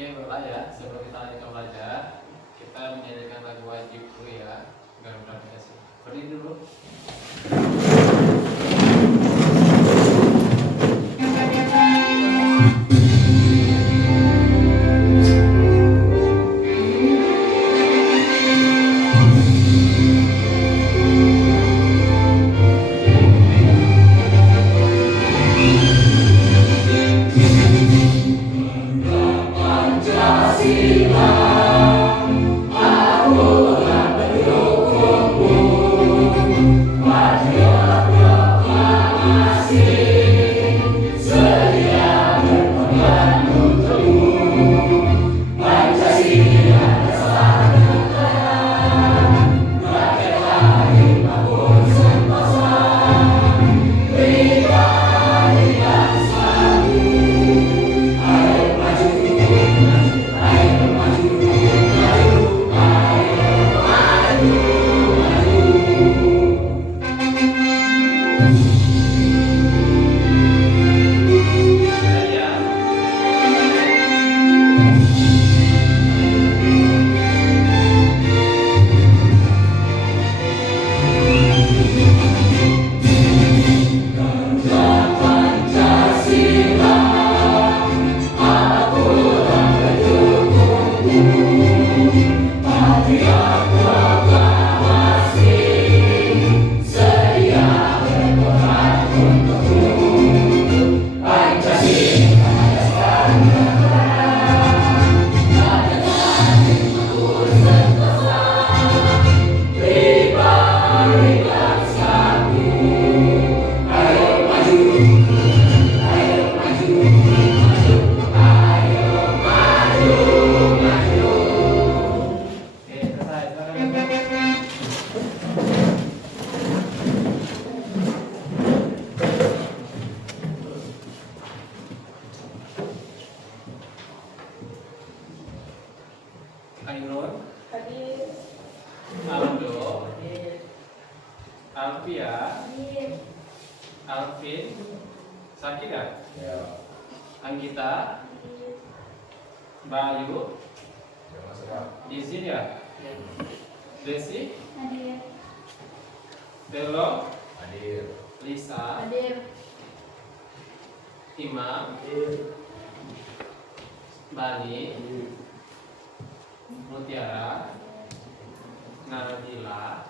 Oke, baiklah ya. Sebelum kita lanjutkan belajar, kita menyanyikan lagu wajib dulu ya. Garuda Bekasi. Berdiri dulu. Ainun, Aldo, Alfia, Alvin, Sakira, Anggita, Bayu, izin ya, Desi, Belo, Lisa, Imam, Bani, Mutiara, Nabila,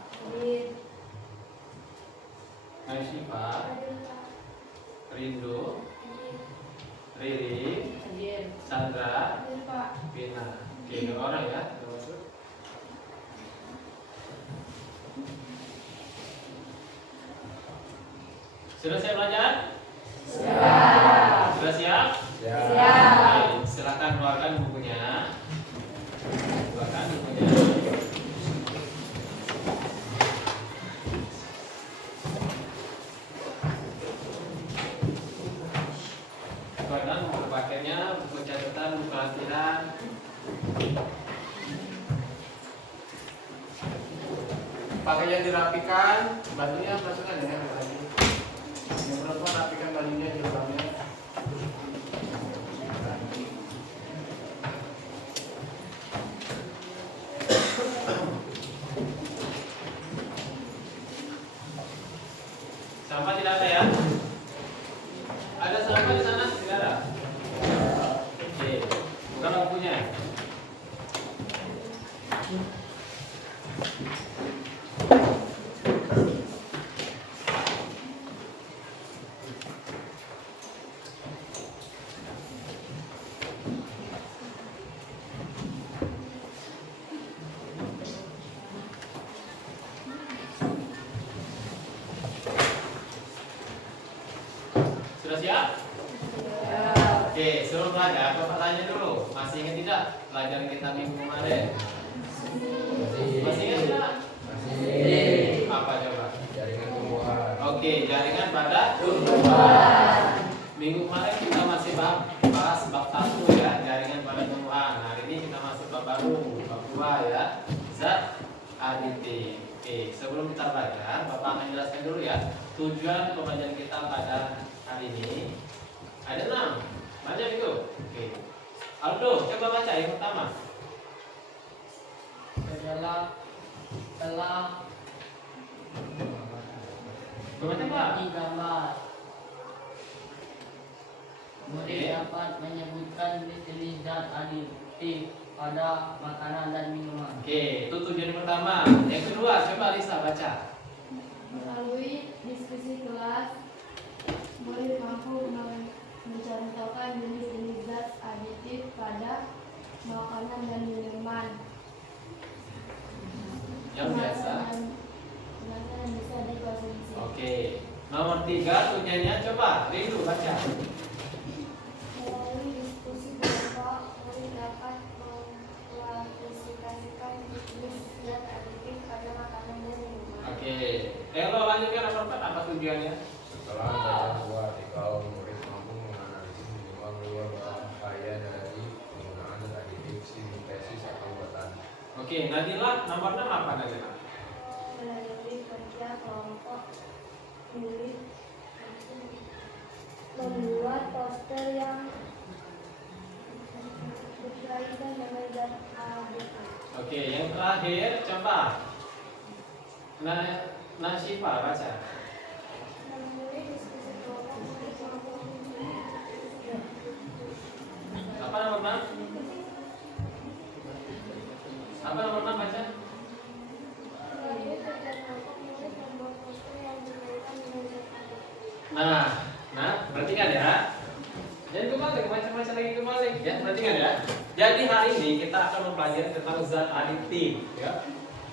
Nasyifa, Rindu, Riri, Sandra, Bina. Oke, 2 orang ya. Sudah siap belajar? Siap. Sudah siap? Siap. Oke, silakan keluarkan bukunya. Buku pakainya, buku catatan, buku latihan. Pakainya dirapikan, bajunya masukkan ya. Yang perempuan rapikan bajunya, jilbabnya. Sampah tidak ada ya? Ada sampah di sana? Tidak ada? Oke, buka lampunya. Sudah siap? Ya. Oke, sebelum belajar, Bapak tanya dulu. Masih ingat tidak pelajaran kita minggu kemarin? Masih ingat tidak? Masih. Apa coba? Jaringan tumbuhan. Oke, jaringan pada tumbuhan. Minggu kemarin kita masih bahas bab 1 ya, jaringan pada tumbuhan. Hari ini kita masuk bab baru, bab 2 ya. Zat aditif. Oke, sebelum kita belajar, Bapak akan jelaskan dulu ya tujuan pembelajaran kita pada hari ini ada 6 banyak itu. Oke. Aldo, coba baca yang pertama. Telah Baca Pak. gambar. Murid dapat menyebutkan jenis zat aditif pada makanan dan minuman. Oke, itu tujuan pertama. Yang kedua, coba Lisa baca. Melalui diskusi kelas, murid mampu mencontohkan jenis-jenis zat aditif pada makanan dan minuman. Yang biasa. Makanan yang bisa dikonsumsi. Oke. Nomor 3 tujuannya coba Rindu baca. Melalui diskusi kelompok, murid dapat mengklasifikasikan jenis zat aditif pada makanan dan minuman. Oke. Lo lanjutkan nomor 4 apa tujuannya? Setelah membaca sebuah artikel, murid mampu menganalisis minimal dua bahaya dari penggunaan zat aditif sintesis atau buatan. Oke, Nadila nomor 6 apa Nadila? Melalui kerja kelompok, murid membuat poster yang berkaitan dengan zat aditif. Oke, yang terakhir coba Nasifa baca. Melalui diskusi kelompok, murid mampu Apa nomor 6? Apa nomor 6 baca? melalui kerja kelompok, murid membuat poster yang berkaitan dengan zat aditif. Nah, perhatikan ya. Jangan kembali, baca lagi kembali. Ya, perhatikan ya. Jadi hari ini kita akan mempelajari tentang zat aditif. Ya.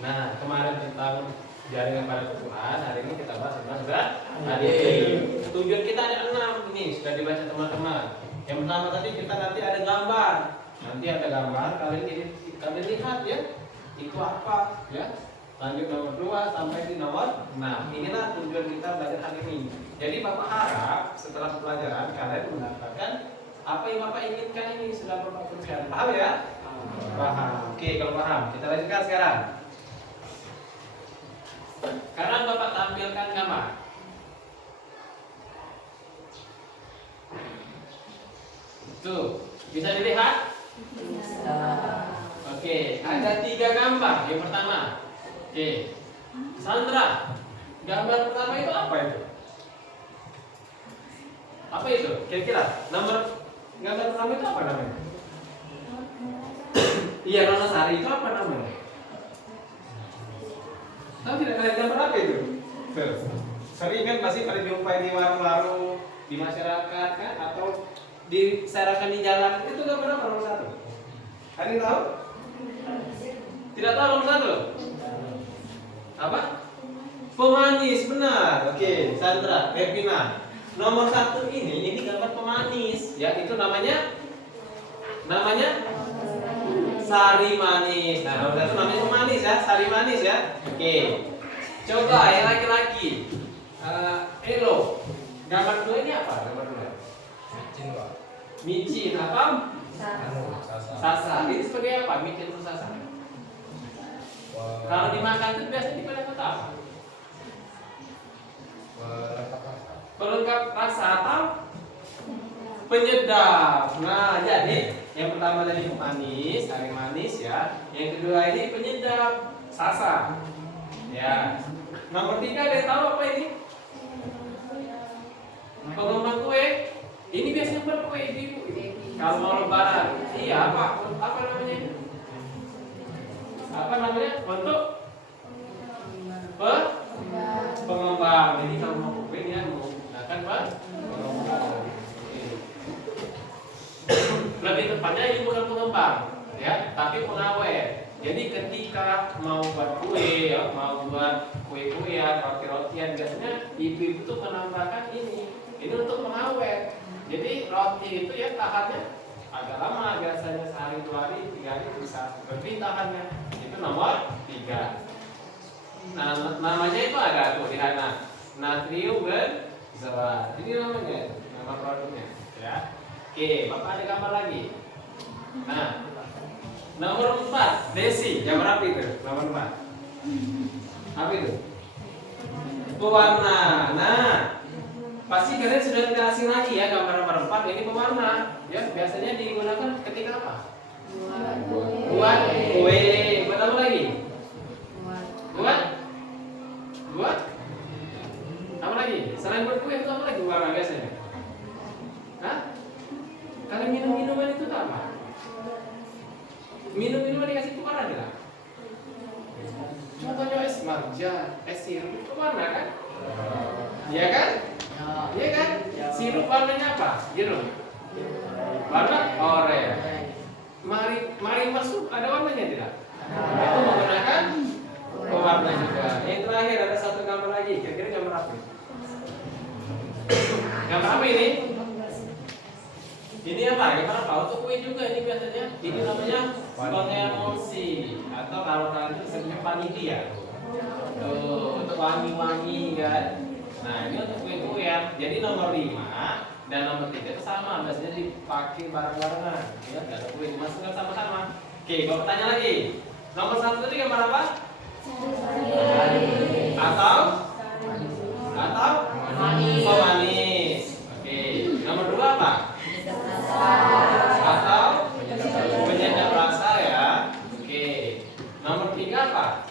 Nah, kemarin tentang jaringan pada tumbuhan, hari ini kita bahas tentang zat aditif. Tujuan kita ada 6 ini sudah dibaca teman-teman. Yang pertama tadi kita nanti ada gambar. Nanti ada gambar, kalian lihat ya. Itu apa? Ya. Lanjut nomor 2 sampai di nomor 6. Inilah tujuan kita belajar hari ini. Jadi Bapak harap setelah pelajaran kalian mendapatkan apa yang Bapak inginkan ini sudah Bapak tuliskan. Paham ya? Paham. Oke, kalau paham, kita lanjutkan sekarang. Sekarang Bapak tampilkan gambar. Tuh, bisa dilihat? Oke, ada 3 gambar. Yang pertama. Oke, Sandra, gambar pertama itu apa itu? Apa itu? Kira-kira gambar pertama itu apa namanya? Iya, Nona Sari itu apa namanya? Tahu tidak kalian gambar apa itu? Tuh, sering kan pasti pada jumpai di warung-warung, di masyarakat kan, atau diserakan di jalan. Itu gambar apa nomor 1? Ada yang tahu? Tidak tahu nomor 1? Apa? Pemanis, benar. Oke, Sandra, Evina. Nomor 1 ini gambar pemanis. Ya, itu namanya sari manis. Nah, nomor 1 namanya pemanis ya, sari manis ya. Oke. Coba yang laki-laki. Elo. Gambar 2 ini apa? Gambar 2. Micin Pak. Micin atau Sasa. sasa. Ini sebagai apa? Micin atau sasa? Kalau dimakan itu biasanya digunakan untuk apa? Pelengkap rasa. Pelengkap rasa atau penyedap. Nah, jadi yang pertama tadi manis, sari manis ya. Yang kedua ini penyedap, sasa. Ya. Nomor 3 ada yang tahu apa ini? Pengembang kue. Ini biasanya buat kue ibu. Kalau mau lebaran. Iya, apa namanya ini? Apa namanya? Untuk pengembang. Jadi kalau mau kue dia menggunakan pengembang. Lebih tepatnya ini bukan pengembang, ya, tapi pengawet. Jadi ketika mau buat kue, ya, mau buat kue-kuean, roti-rotian, biasanya ibu-ibu tuh menambahkan ini. Ini untuk pengawet. Jadi roti itu ya tahannya agak lama, biasanya sehari, 2 hari, 3 hari bisa lebih tahannya. Itu nomor 3. Nah, namanya itu ada tuh di sana. Natrium benzoat. Ini namanya, nama produknya, ya. Oke, Bapak ada gambar lagi. Nah, nomor 4, Desi, gambar apa itu? Nomor 4. Apa itu? Pewarna. Nah, Pasti kalian sudah tidak asing lagi ya gambar nomor 4 ini pewarna. Ya, biasanya digunakan ketika apa? Buat kue. Buat apa lagi? Buat apa lagi? Selain buat kue itu apa lagi warna biasanya? Hah? Kalau minum-minuman itu apa? Minum-minuman dikasih pewarna tidak? Contohnya es marja, es sirup itu warna kan? Iya kan? Iya kan? Sirup warnanya apa? Biru. Warna oranye. Mari masuk ada warnanya tidak? Itu menggunakan pewarna juga. Yang terakhir ada satu gambar lagi. Kira-kira gambar apa? Gambar apa ini? Ini apa? Gambar apa? Untuk kue juga ini biasanya. Ini namanya sebagai emulsi atau kalau kalian itu disebutnya panitia. Tuh, untuk wangi-wangi kan. Nah, ini untuk kue-kuean. Jadi nomor 5 dan nomor 3 itu sama, biasanya dipakai bareng-barengan. Ya, nggak ada kue dimasukkan sama-sama. Oke, gua bertanya lagi. Nomor 1 tadi gambar apa? Atau manis. Oke, nomor 2 apa? Atau penyedap rasa ya. Oke. Nomor 3 apa?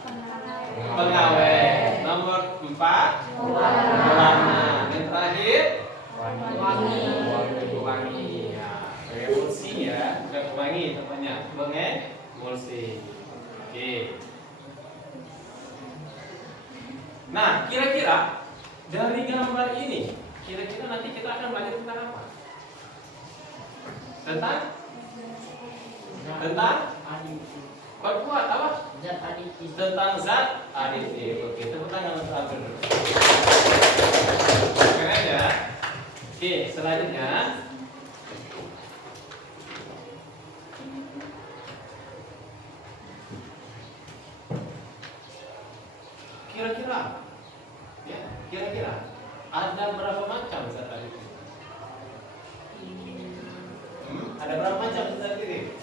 Pengawet. Nomor 4 pewarna. Yang terakhir wangi. Ya, emulsi ya, bukan wangi namanya. Emulsi. Oke. Nah, kira-kira dari gambar ini, kira-kira nanti kita akan belajar tentang apa? Tentang kuat apa? Zat aditif. Tentang zat aditif. Oke, tepuk tangan untuk Abdul. Keren ya. Oke, selanjutnya kira-kira ada berapa macam zat aditif? Ada berapa macam zat aditif?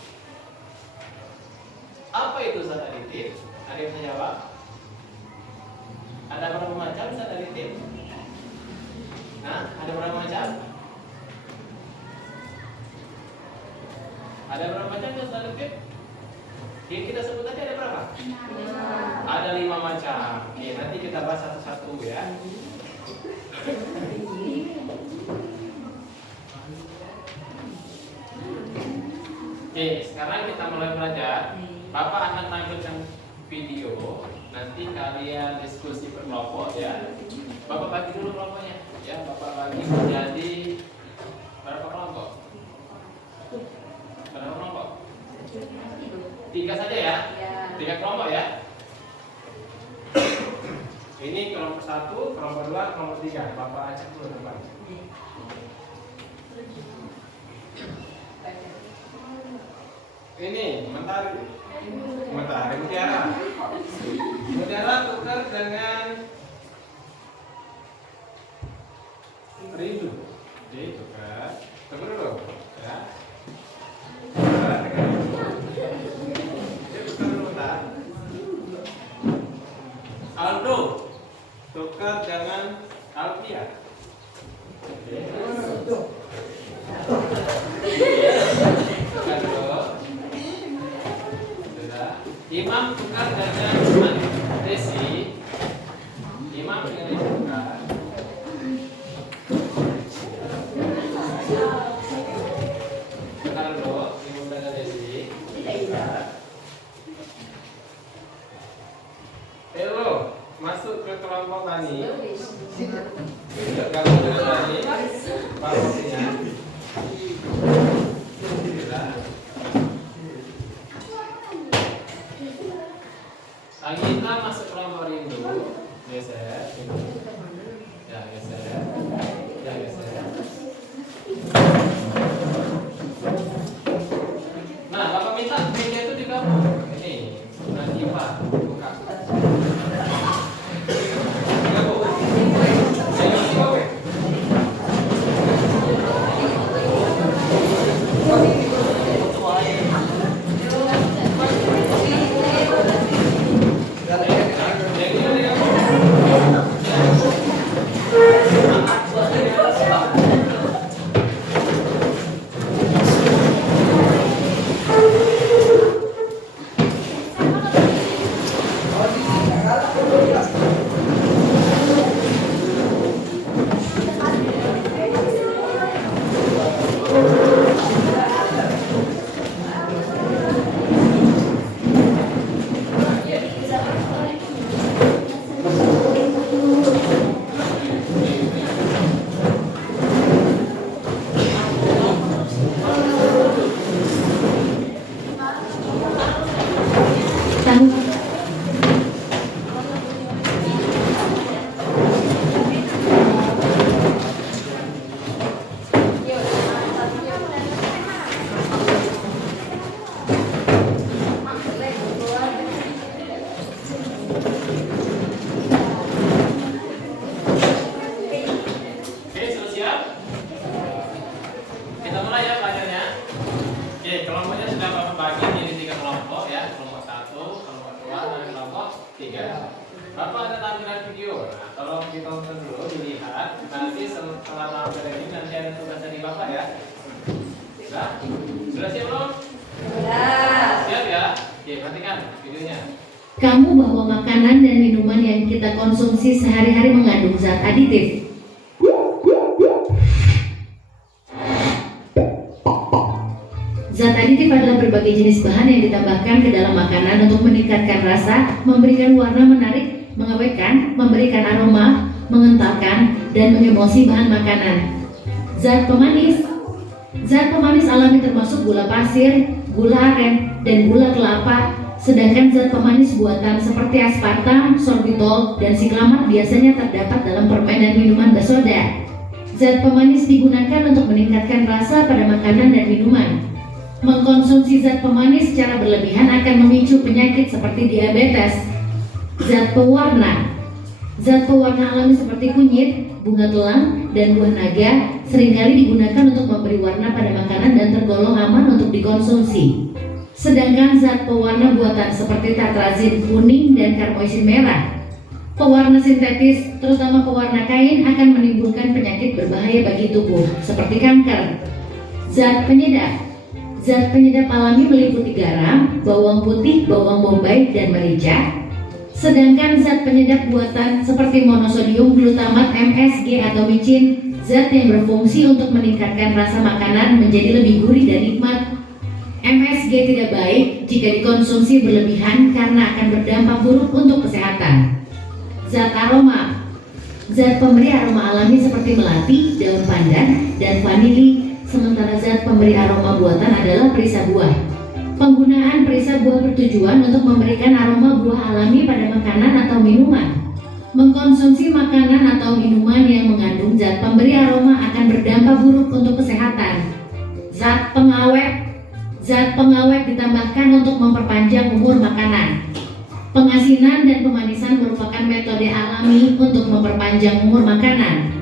Apa itu zat aditif? Ada yang bisa jawab? Ada berapa macam zat aditif? Nah, ada berapa macam? Ada berapa macam zat aditif? Yang kita sebut tadi ada berapa? Ada 5 macam. Oke, nanti kita bahas satu-satu ya. Oke, sekarang kita mulai belajar. Bapak akan tampilkan video. Nanti kalian diskusi per kelompok ya. Bapak bagi dulu kelompoknya. Ya, Bapak bagi menjadi berapa kelompok? Berapa kelompok? 3 saja ya? 3 kelompok ya? Ini kelompok 1, kelompok 2, kelompok 3. Bapak acak dulu depan. Ini Mentari Mutiara tukar dengan Rindu. Oke, tukar. Tunggu dulu ya. Tukar dengan Rindu. Oke, tukar dulu tak. Aldo tukar dengan Alfia. Oke. Tukar dulu. Sudah. Imam tukar dengan Desi. Imam dengan Desi tukar. Tukar dulu. Imam dengan Desi. Tukar. Hello, masuk ke kelompok tani. Gabung dengan tani. Parosinya. Agita masuk kelompok Rindu. Geser. Ya, geser. Ya, geser. Nah, Bapak minta meja itu digabung. Ini, nanti Pak buka. Yang ini digabung. kelompok ya, kelompok 1, kelompok 2, dan kelompok 3. Bapak ada tampilan video. Nah, tolong ditonton dulu, dilihat. Nanti setelah tampil ini nanti ada tugas dari Bapak ya. Sudah siap belum? Siap ya? Oke, perhatikan videonya. Kamu bahwa makanan dan minuman yang kita konsumsi sehari-hari mengandung zat aditif. Zat aditif adalah berbagai jenis bahan yang ditambahkan ke dalam makanan untuk meningkatkan rasa, memberikan warna menarik, mengawetkan, memberikan aroma, mengentalkan, dan mengemosi bahan makanan. Zat pemanis. Zat pemanis alami termasuk gula pasir, gula aren, dan gula kelapa. Sedangkan zat pemanis buatan seperti aspartam, sorbitol, dan siklamat biasanya terdapat dalam permen dan minuman bersoda. Zat pemanis digunakan untuk meningkatkan rasa pada makanan dan minuman. Mengkonsumsi zat pemanis secara berlebihan akan memicu penyakit seperti diabetes. Zat pewarna. Zat pewarna alami seperti kunyit, bunga telang, dan buah naga seringkali digunakan untuk memberi warna pada makanan dan tergolong aman untuk dikonsumsi. Sedangkan zat pewarna buatan seperti tartrazin kuning dan karmoisin merah, pewarna sintetis, terutama pewarna kain, akan menimbulkan penyakit berbahaya bagi tubuh, seperti kanker. Zat penyedap. Zat penyedap alami meliputi garam, bawang putih, bawang bombay, dan merica. Sedangkan zat penyedap buatan seperti monosodium glutamat MSG atau micin, zat yang berfungsi untuk meningkatkan rasa makanan menjadi lebih gurih dan nikmat. MSG tidak baik jika dikonsumsi berlebihan karena akan berdampak buruk untuk kesehatan. Zat aroma. Zat pemberi aroma alami seperti melati, daun pandan, dan vanili, sementara zat pemberi aroma buatan adalah perisa buah. Penggunaan perisa buah bertujuan untuk memberikan aroma buah alami pada makanan atau minuman. Mengkonsumsi makanan atau minuman yang mengandung zat pemberi aroma akan berdampak buruk untuk kesehatan. Zat pengawet. Zat pengawet ditambahkan untuk memperpanjang umur makanan. Pengasinan dan pemanisan merupakan metode alami untuk memperpanjang umur makanan.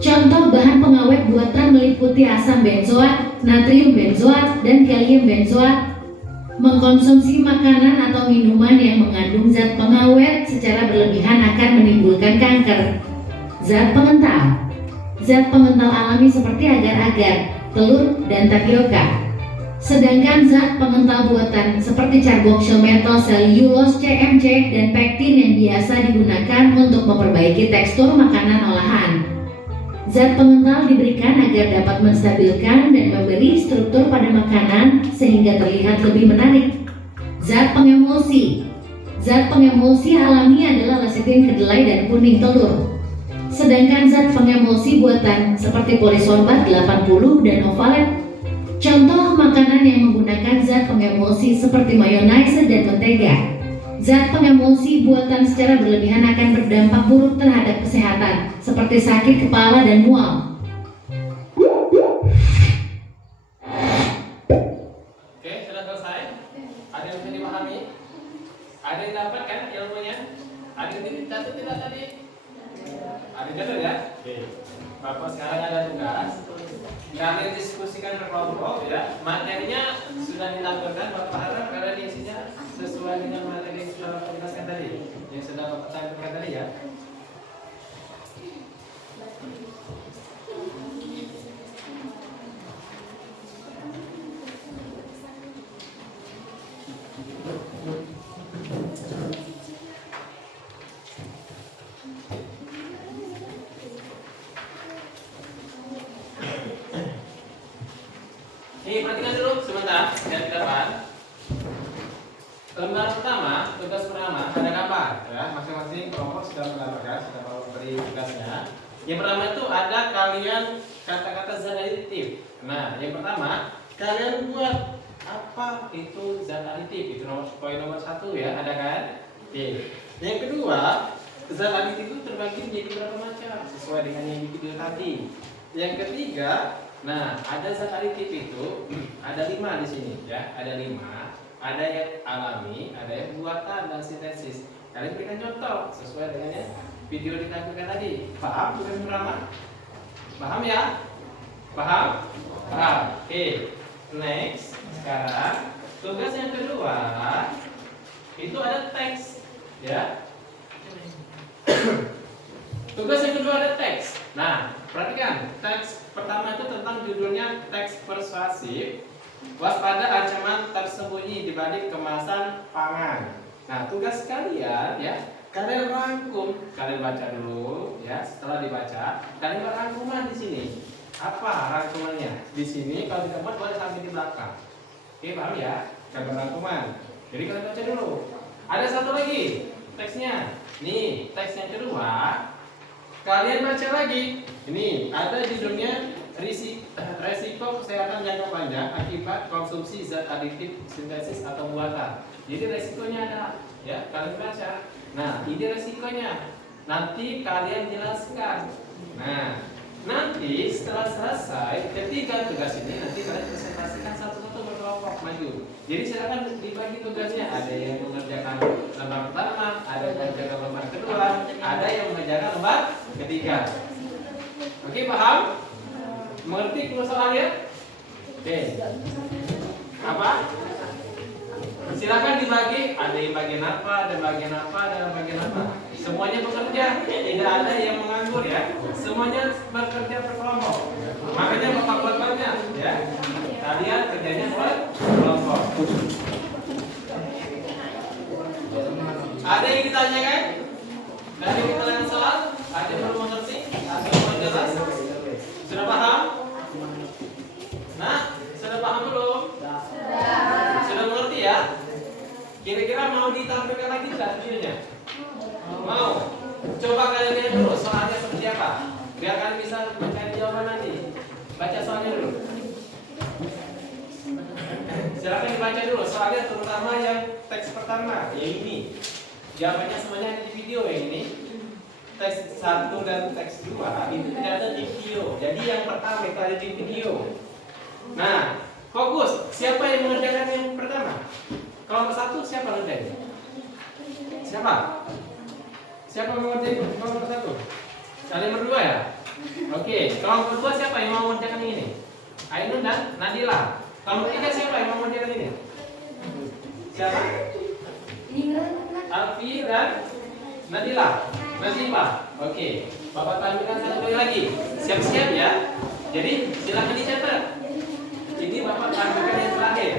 Contoh bahan pengawet buatan meliputi asam benzoat, natrium benzoat, dan kalium benzoat. Mengkonsumsi makanan atau minuman yang mengandung zat pengawet secara berlebihan akan menimbulkan kanker. Zat pengental. Zat pengental alami seperti agar-agar, telur, dan tapioka. Sedangkan zat pengental buatan seperti carboxymethyl cellulose CMC dan pektin yang biasa digunakan untuk memperbaiki tekstur makanan olahan. Zat pengental diberikan agar dapat menstabilkan dan memberi struktur pada makanan sehingga terlihat lebih menarik. Zat pengemulsi. Zat pengemulsi alami adalah lecitin kedelai dan kuning telur. Sedangkan zat pengemulsi buatan seperti polisorbat 80 dan ovalet. Contoh makanan yang menggunakan zat pengemulsi seperti mayonnaise dan mentega. Zat pengemulsi buatan secara berlebihan akan berdampak buruk terhadap kesehatan, seperti sakit kepala dan mual. Oke, sudah selesai? Ada yang bisa dipahami? Ada yang dapat kan ilmunya? Ada yang dicatat tidak tadi? Ada yang catat ya? Oke. Bapak sekarang ada tugas. Kalian diskusikan berkelompok ya. Materinya sudah ditampilkan. Bapak harap kalian isinya sesuai dengan materi yang sudah Bapak jelaskan tadi, yang sudah Bapak tampilkan tadi ya. Perhatikan dulu sebentar yang di depan. Lembar pertama, tugas pertama ada gambar ya. Masing-masing kelompok sudah menggambarkan, sudah memberi tugasnya. Yang pertama itu ada kalian kata-kata zat aditif. Nah, yang pertama kalian buat apa itu zat aditif? Itu poin nomor 1 ya, ada kan? Oke. Yang kedua, zat aditif itu terbagi menjadi berapa macam sesuai dengan yang di video tadi. Yang ketiga, nah, ada zat aditif itu ada 5 di sini ya, ada 5. Ada yang alami, ada yang buatan dan sintesis. Kalian berikan contoh sesuai dengan yang video ditampilkan tadi. Paham tugas pertama? Paham ya? Paham? Paham. Oke. Next, sekarang tugas yang kedua itu ada teks, ya. Tugas yang kedua ada teks. Nah, perhatikan, teks pertama itu tentang judulnya teks persuasif. Waspada ancaman tersembunyi di balik kemasan pangan. Nah, tugas kalian ya, kalian rangkum, kalian baca dulu ya. Setelah dibaca, kalian buat rangkuman di sini. Apa rangkumannya? Di sini kalau tidak buat boleh sampai di belakang. Oke, paham ya? Kalian buat rangkuman. Jadi kalian baca dulu. Ada satu lagi teksnya. Nih, teks yang kedua. Kalian baca lagi. Ini ada judulnya resiko kesehatan jangka panjang akibat konsumsi zat aditif sintesis atau buatan. Jadi resikonya ada, ya kalian baca. Nah, ini resikonya. Nanti kalian jelaskan. Nah, nanti setelah selesai ketiga tugas ini nanti kalian presentasikan satu-satu berkelompok maju. Jadi silakan dibagi tugasnya. Ada yang mengerjakan lembar pertama, ada yang mengerjakan lembar kedua, ada yang mengerjakan lembar ketiga. Oke, paham? Mengerti persoalannya? Oke. Apa? Silakan dibagi. Ada yang bagian apa, ada bagian apa, ada bagian apa. Semuanya bekerja. Tidak ada yang menganggur ya. Semuanya bekerja berkelompok. Makanya bapak buat banyak ya. Kalian kerjanya berkelompok. Ada yang ditanyakan? Dari kalian soal? Ada yang belum mengerti? Ada yang belum jelas? Sudah paham? Nah, sudah paham belum? Sudah mengerti ya? Kira-kira mau ditampilkan lagi tidak videonya? Mau? Coba kalian lihat dulu soalnya seperti apa, biar kalian bisa mencari jawaban nanti. Baca soalnya dulu. Silakan dibaca dulu soalnya, terutama yang teks pertama, yang ini. Jawabannya semuanya ada di video yang ini. Teks 1 dan teks 2 itu tidak ada di video. Jadi yang pertama itu ada di video. Nah, fokus. Siapa yang mengerjakan yang pertama? Kelompok 1 siapa ngerjain? Siapa? Siapa yang mengerjain kelompok 1? Kalian berdua ya? Oke, kelompok 2 siapa yang mau mengerjakan ini? Ainun dan Nadila. Kelompok 3 siapa yang mau mengerjakan ini? Siapa? Alfi dan Nadila. Nazifah. Oke, Bapak tampilkan satu kali lagi. Siap-siap ya. Jadi silakan dicatat. Ini Bapak tampilkan yang terakhir.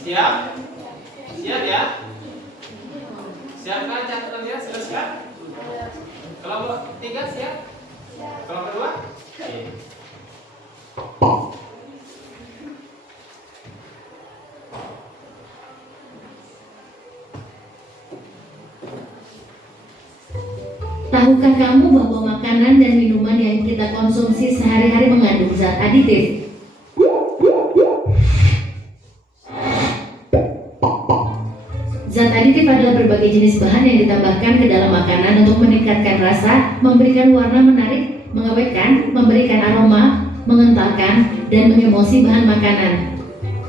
Siap? Siap ya? Siapkan catatannya, sudah siap? Kelompok 3 siap? Kelompok 2? Oke. Tahukah kamu bahwa makanan dan minuman yang kita konsumsi sehari-hari mengandung zat aditif? Zat aditif adalah berbagai jenis bahan yang ditambahkan ke dalam makanan untuk meningkatkan rasa, memberikan warna menarik, mengawetkan, memberikan aroma, mengentalkan, dan mengemosi bahan makanan.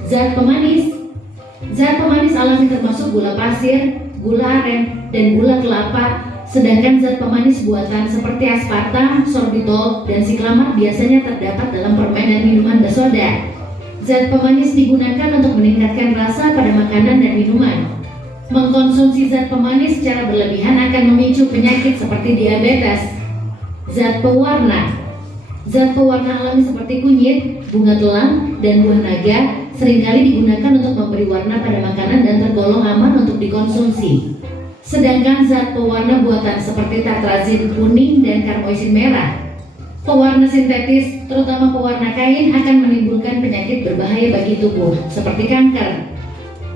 Zat pemanis. Zat pemanis alami termasuk gula pasir, gula aren, dan gula kelapa. Sedangkan zat pemanis buatan seperti aspartam, sorbitol, dan siklamat biasanya terdapat dalam permen dan minuman bersoda. Zat pemanis digunakan untuk meningkatkan rasa pada makanan dan minuman. Mengkonsumsi zat pemanis secara berlebihan akan memicu penyakit seperti diabetes. Zat pewarna. Zat pewarna alami seperti kunyit, bunga telang, dan buah naga seringkali digunakan untuk memberi warna pada makanan dan tergolong aman untuk dikonsumsi. Sedangkan zat pewarna buatan seperti tartrazin kuning dan karmoisin merah. Pewarna sintetis, terutama pewarna kain, akan menimbulkan penyakit berbahaya bagi tubuh, seperti kanker.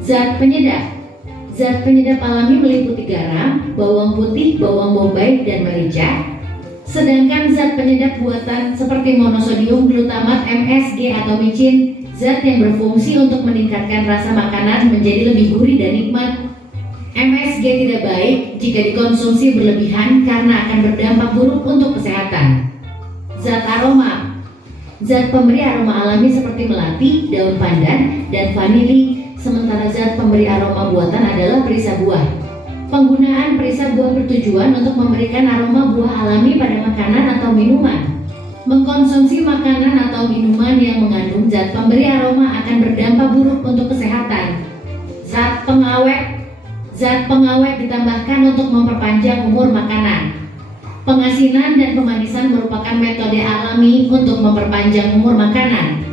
Zat penyedap. Zat penyedap alami meliputi garam, bawang putih, bawang bombay, dan merica. Sedangkan zat penyedap buatan seperti monosodium glutamat MSG atau micin, zat yang berfungsi untuk meningkatkan rasa makanan menjadi lebih gurih dan nikmat. MSG tidak baik jika dikonsumsi berlebihan karena akan berdampak buruk untuk kesehatan. Zat aroma. Zat pemberi aroma alami seperti melati, daun pandan, dan vanili. Sementara zat pemberi aroma buatan adalah perisa buah. Penggunaan perisa buah bertujuan untuk memberikan aroma buah alami pada makanan atau minuman. Mengkonsumsi makanan atau minuman yang mengandung zat pemberi aroma akan berdampak buruk untuk kesehatan. Zat pengawet. Zat pengawet ditambahkan untuk memperpanjang umur makanan. Pengasinan dan pemanisan merupakan metode alami untuk memperpanjang umur makanan.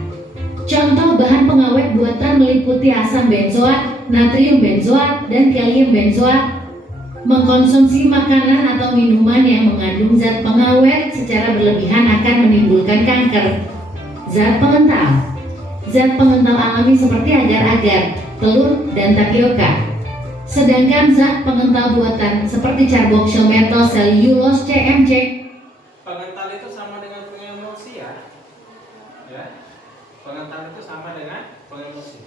Contoh bahan pengawet buatan meliputi asam benzoat, natrium benzoat, dan kalium benzoat. Mengkonsumsi makanan atau minuman yang mengandung zat pengawet secara berlebihan akan menimbulkan kanker. Zat pengental. Zat pengental alami seperti agar-agar, telur, dan tapioka. Sedangkan zat pengental buatan seperti carboxymethyl cellulose CMC. Pengental itu sama dengan pengemulsi ya. Pengental itu sama dengan pengemulsi.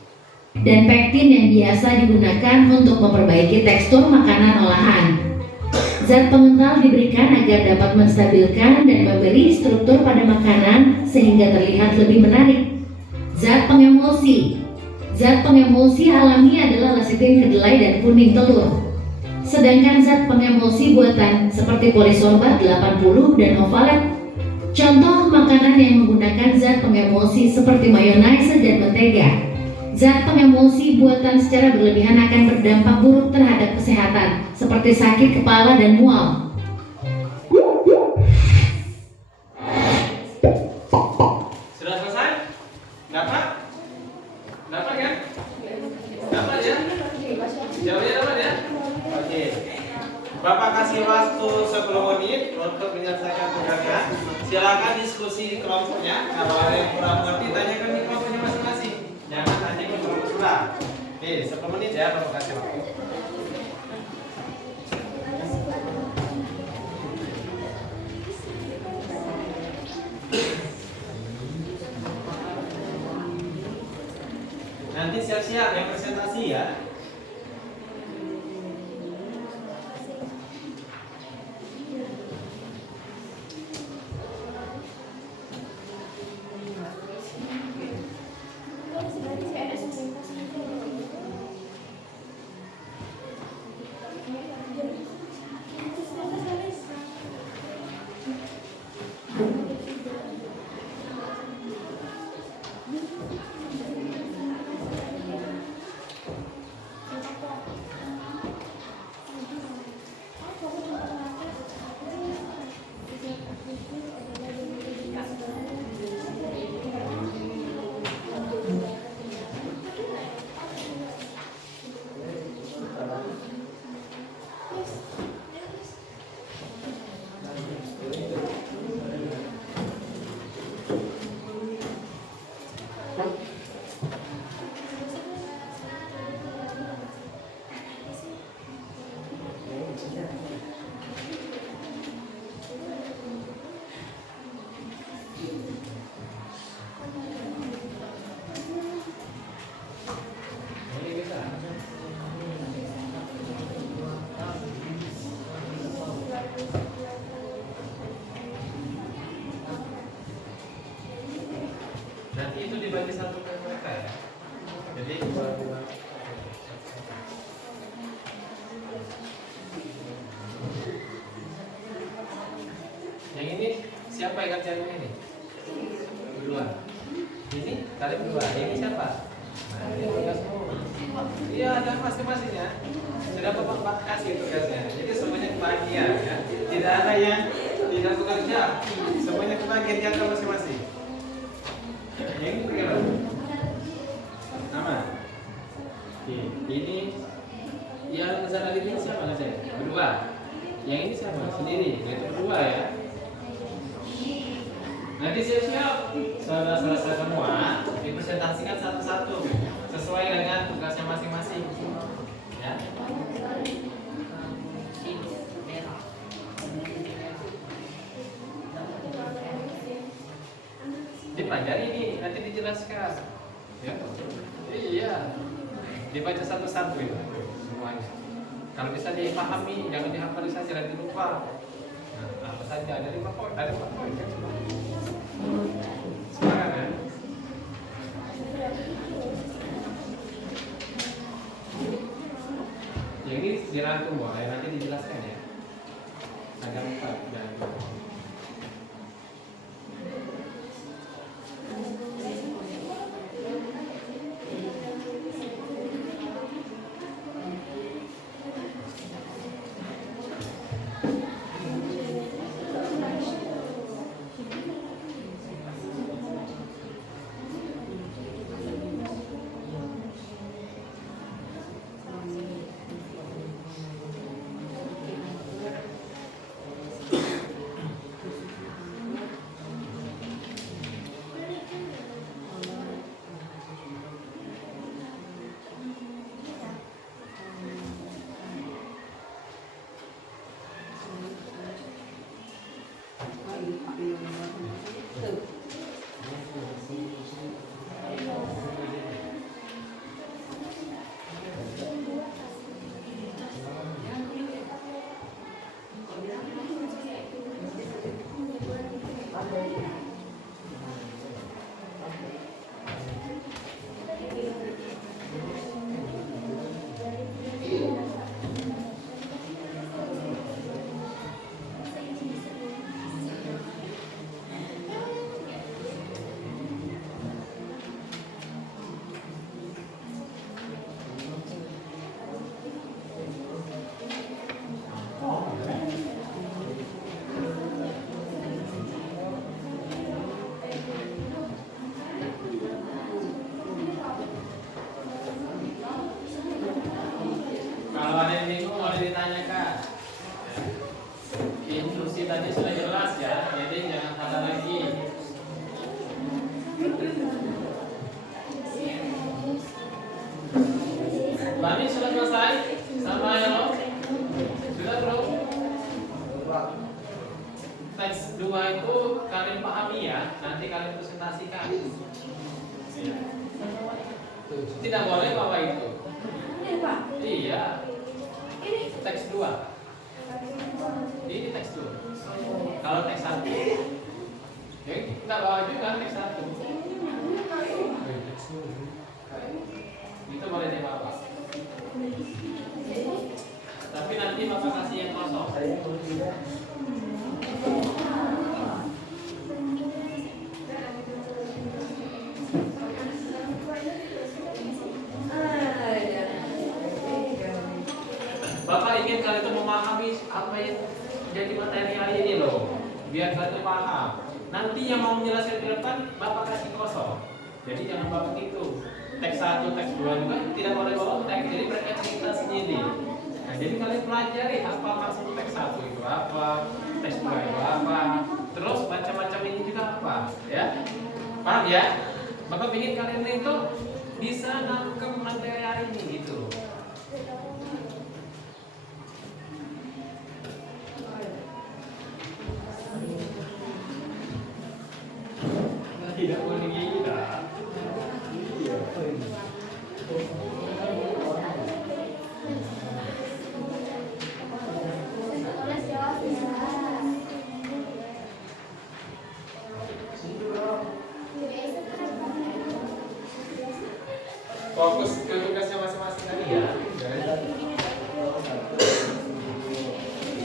Dan pektin yang biasa digunakan untuk memperbaiki tekstur makanan olahan. Zat pengental diberikan agar dapat menstabilkan dan memberi struktur pada makanan sehingga terlihat lebih menarik. Zat pengemulsi. Zat pengemulsi alami adalah lecitin kedelai dan kuning telur. Sedangkan zat pengemulsi buatan seperti polisorbat 80 dan ovalet. Contoh makanan yang menggunakan zat pengemulsi seperti mayonnaise dan mentega. Zat pengemulsi buatan secara berlebihan akan berdampak buruk terhadap kesehatan, seperti sakit kepala dan mual. Sudah selesai? Dapat? Dapat kan? Dapat ya? Jawabnya dapat ya? Oke. Bapak kasih waktu 10 menit untuk menyelesaikan tugasnya. Silakan diskusi di kelompoknya. Kalau ada yang kurang mengerti, tanyakan di kelompoknya masing-masing. Jangan tanya ke kelompok sebelah. Oke, 10 menit ya, Bapak kasih waktu. Nanti siap-siap yang presentasi ya. Nanti itu dibagi satu ke mereka ya. Jadi yang ini siapa yang kerjaan ini? Berdua. Ini kalian berdua. Ini siapa? Nah, ini tugas semua. Iya, ada masing-masing ya. Sudah Bapak kasih tugasnya. Jadi semuanya kebahagiaan ya. Tidak ada yang tidak bekerja. Semuanya kebahagiaan jadwal masing-masing. Yang ini bagaimana? Nama? Oke, ini yang Zat Adit ini siapa nggak saya? Berdua. Yang ini siapa? Sendiri. Yaitu berdua ya. Nanti siap-siap sudah selesai semua, dipresentasikan satu-satu sesuai dengan tugasnya masing-masing. Ya. Dipelajari ini nanti dijelaskan. Ya. Iya. Dibaca satu-satu itu semuanya. Kalau bisa dipahami, jangan dihafal saja nanti lupa. Nah, apa saja ada 5 poin, ada 4 poin kan semua. Semangat ya. Yang ini dirangkum boleh nanti dijelaskan ya. Agak lupa dan presentasikan. Tidak boleh bawa itu. Iya. Teks 2. Ini teks 2. Kalau teks 1, ya kita bawa juga teks 1. Itu boleh dibawa. Tapi nanti Bapak kasih yang kosong. Bapak ingin kalian itu memahami apa yang jadi materi hari ini loh, biar kalian itu paham. Nanti yang mau menjelaskan di depan, Bapak kasih kosong. Jadi jangan Bapak gitu. Teks 1, teks 2 juga tidak boleh bawa teks. Jadi mereka cerita sendiri. Nah, jadi kalian pelajari apa maksud teks 1 itu apa, teks 2 itu apa, terus macam-macam ini juga apa, ya? Paham ya? Bapak ingin kalian itu bisa nangkep materi hari ini gitu. Tidak boleh gila. Fokus ke tugasnya masing-masing tadi ya.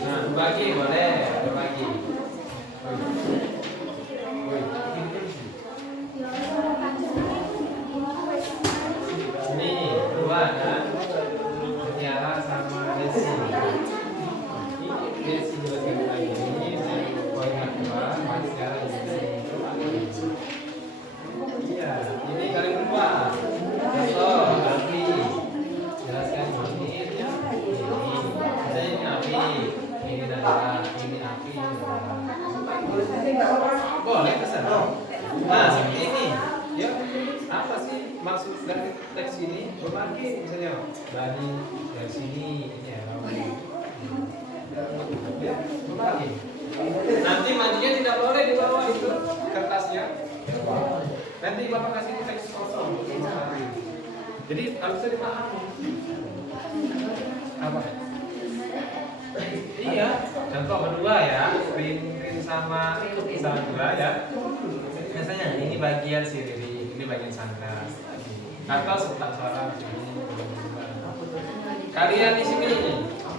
Nah, berbagi boleh, berbagi. Ini dua kan, Tiara sama Desi. Ini Desi jelaskan lagi. Ini poin kedua, Mas Tiara Desi. Iya, ini kali kedua. Contoh, api. Jelaskan ini. Saya ini api. Ini darah. Ini api. Boleh kesana. Nah, seperti ini. Ya, apa sih maksud dari teks ini? Berbagi misalnya dari sini ini ya. Ya, berbagi. Nanti mandinya tidak boleh dibawa itu kertasnya. Nanti Bapak kasih teks kosong. Jadi harus dipahami. Apa? Iya. Contoh kedua ya, Rin sama Sandra ya. Biasanya ini bagian si Riri, ini bagian Sandra. Atau sebelah suara ini. Kalian di sini,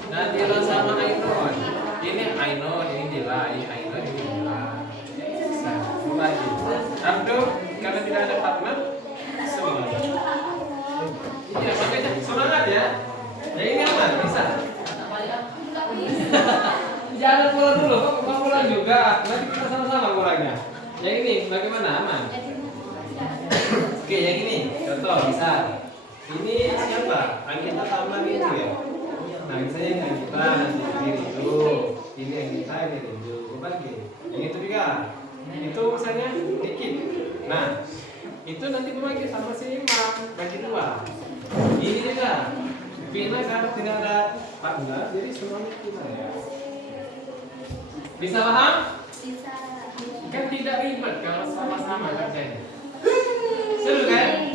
Nadila sama Ainon. Ini Ainon, ini Dila, ini Ainon, ini Dila. Lagi. Abdul, karena tidak ada partner, semuanya. Iya, makanya semangat ya. Ya ini aman, bisa. Jangan pulang dulu, mau pulang juga. Nanti kita sama-sama pulangnya. Yang ini bagaimana, aman? Oke, yang ini contoh bisa. Ini siapa? Anggita tambah itu ya. Nah, misalnya yang Anggita nanti itu. Ini Anggita, ini itu. Berbagi. Yang itu juga. Itu misalnya dikit. Nah, itu nanti berbagi sama si Imam bagi dua. Ini juga. Pina karena tidak ada partner, jadi semuanya Pina ya. Bisa paham? Bisa. Kan tidak ribet kalau sama-sama kerjanya. Seru kan?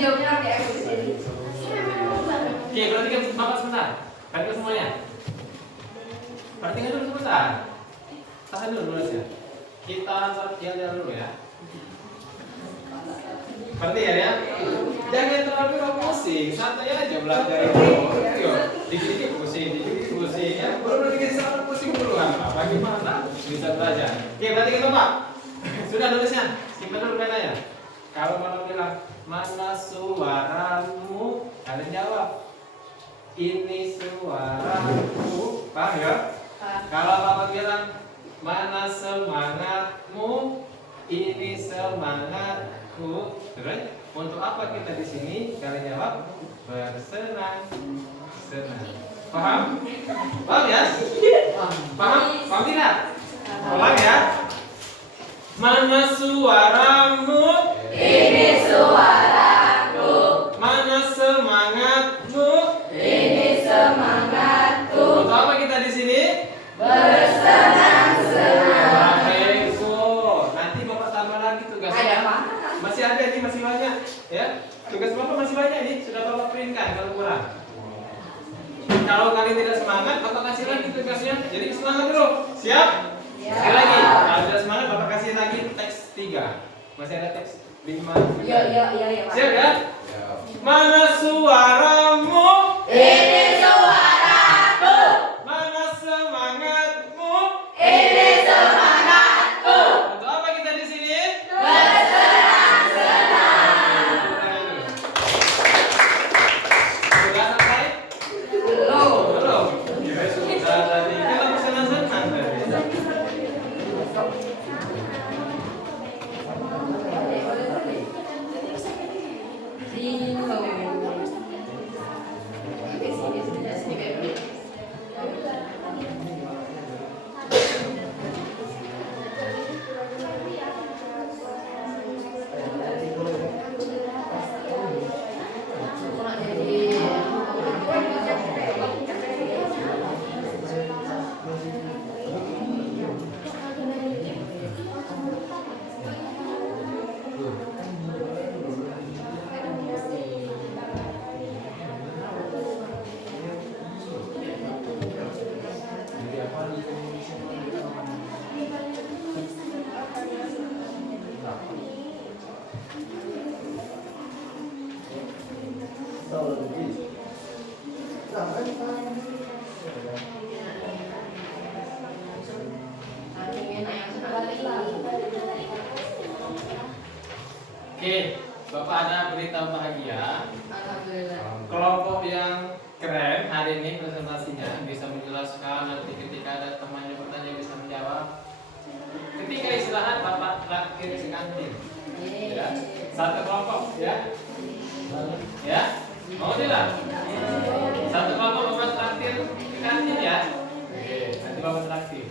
Oke, perhatikan Bapak sebentar. Perhatikan semuanya. Perhatikan dulu sebentar. Tahan dulu nulisnya. Kita jalan dulu ya. Perhatikan ya. Jangan terlalu pusing, santai aja belajar itu. Yuk, dikit-dikit pusing, dikit-dikit pusing ya. Baru dikit sama pusing duluan. Bagaimana bisa belajar? Oke, perhatikan Bapak. Sudah nulisnya. Simpan dulu penanya. Kalau mau bilang mana suaramu, kalian jawab. Ini suaramu, paham ya? Kalau Bapak bilang mana semangatmu, ini semangatku, terus untuk apa kita di sini? Kalian jawab bersenang-senang. Paham? Paham ya? Paham? Paham tidak? Ulang ya. Mana suaramu? Ini suaraku, Mana semangatmu? ini semangatku, Untuk apa kita di sini? bersenang-senang. Baik, Bu. Nanti Bapak tambah lagi tugasnya. masih ada ini, masih banyak ya. Tugas Bapak masih banyak nih, sudah Bapak printkan kalau kurang. Kalau kalian tidak semangat, Bapak kasih lagi tugasnya. Jadi semangat dulu. Siap? Sekali lagi. Kalau tidak semangat, Bapak kasih lagi teks 3. Masih ada teks 5. Iya. Siap ya? Mana suaramu? Ini suaraku. Mana semangatmu? Ini semangatku. Untuk apa kita di sini? Bersenang-senang. Sudah selesai? Belum. Ya, sudah tadi kita bersenang-senang tadi. Oke, Bapak ada berita bahagia. Kelompok yang keren hari ini presentasinya bisa menjelaskan, nanti ketika ada temannya bertanya bisa menjawab. Ketika istirahat Bapak traktir ke kantin. Ya, satu kelompok ya. Ya, mau tidak? Satu kelompok Bapak traktir ke kantin ya. Oke, nanti Bapak traktir.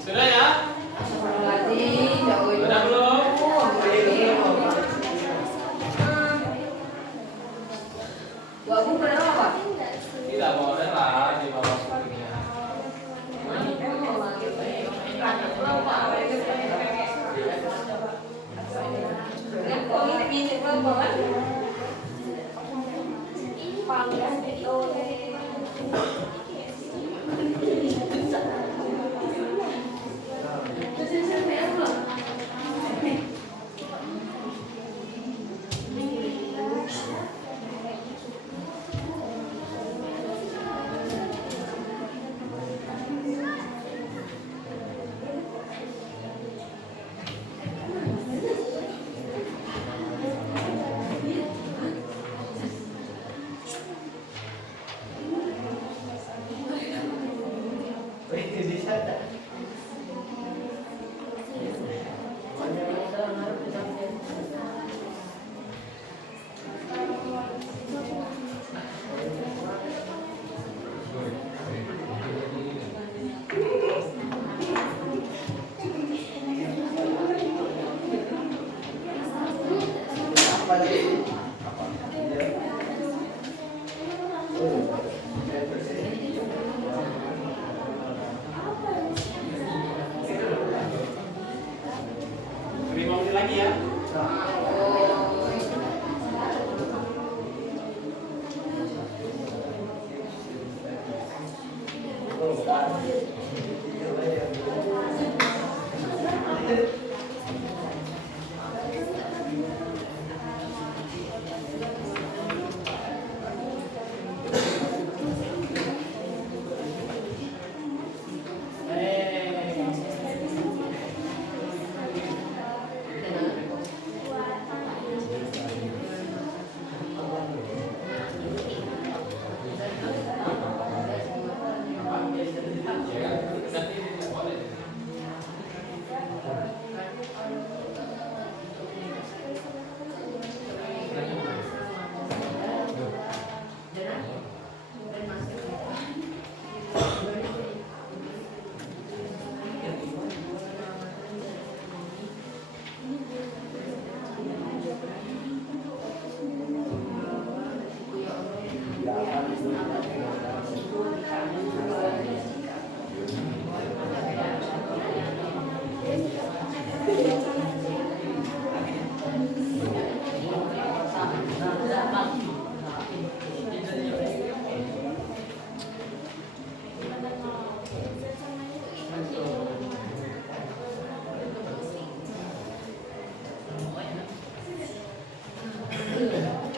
Sudah ya? Sudah belum? Tidak boleh lah di bawah bukunya. 5 menit lagi ya.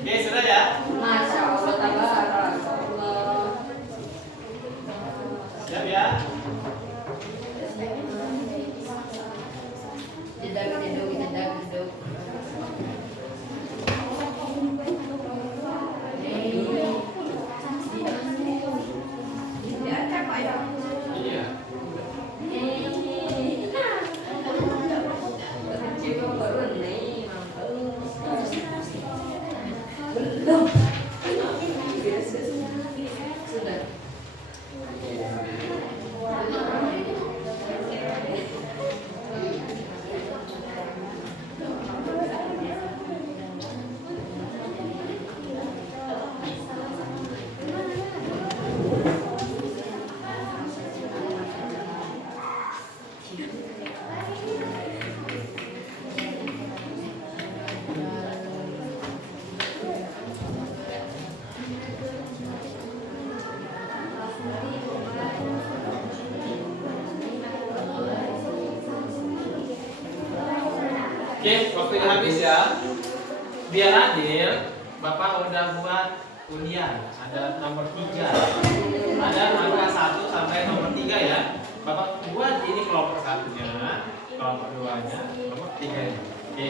Oke, sudah ya? Masya Allah, tabarakallah. Siap ya? Jeduk. Iya. Oke, waktunya habis ya. Biar adil, Bapak udah buat undian. Ada nomor 3. Ada angka 1 sampai nomor 3 ya. Bapak buat ini kelompok 1-nya, kelompok 2-nya, kelompok 3-nya. Oke.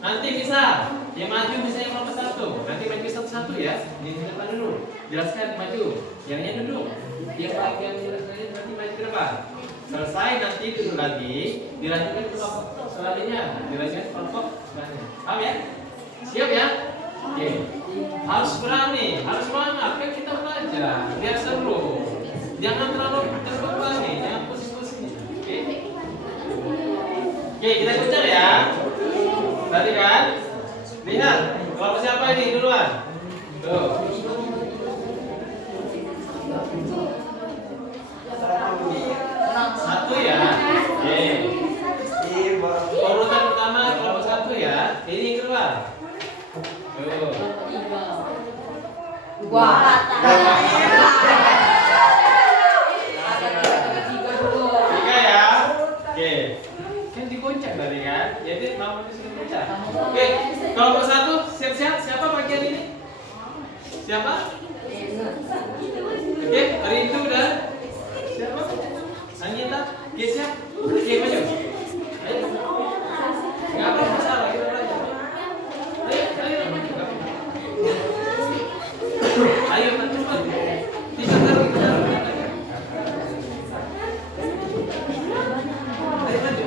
Nanti bisa yang maju misalnya kelompok 1. Nanti maju satu-satu ya. Di depan dulu. Jelaskan maju. Yangnya duduk. Yang bagian jelaskannya nanti maju ke depan. Selesai nanti duduk lagi, dilanjutkan ke kelompok selanjutnya, dilanjutkan kelompok selanjutnya. Paham ya? Siap ya? Oke. Harus berani, harus semangat. Kan kita belajar, biar seru. Jangan terlalu terbebani, jangan pusing-pusing. Oke? Oke, kita putar ya. Tadi kan? Lihat, kelompok siapa ini duluan? Tuh. Satu ya. Oke. Urutan pertama kelompok 1 ya. Ini keluar. Tuh. Wah. Tiga ya. Oke. Kan dikocak tadi kan? Jadi nomor itu sudah kocak. Oke. Kelompok 1 siap-siap. Siapa bagian ini? Siapa? Oke. Hari itu udah. Siapa? Anita. Oke siap. Oke maju. Ayo. Nggak apa masalah kita belajar. Ayo maju. Ayo cepat. Kita taruh. Ayo maju.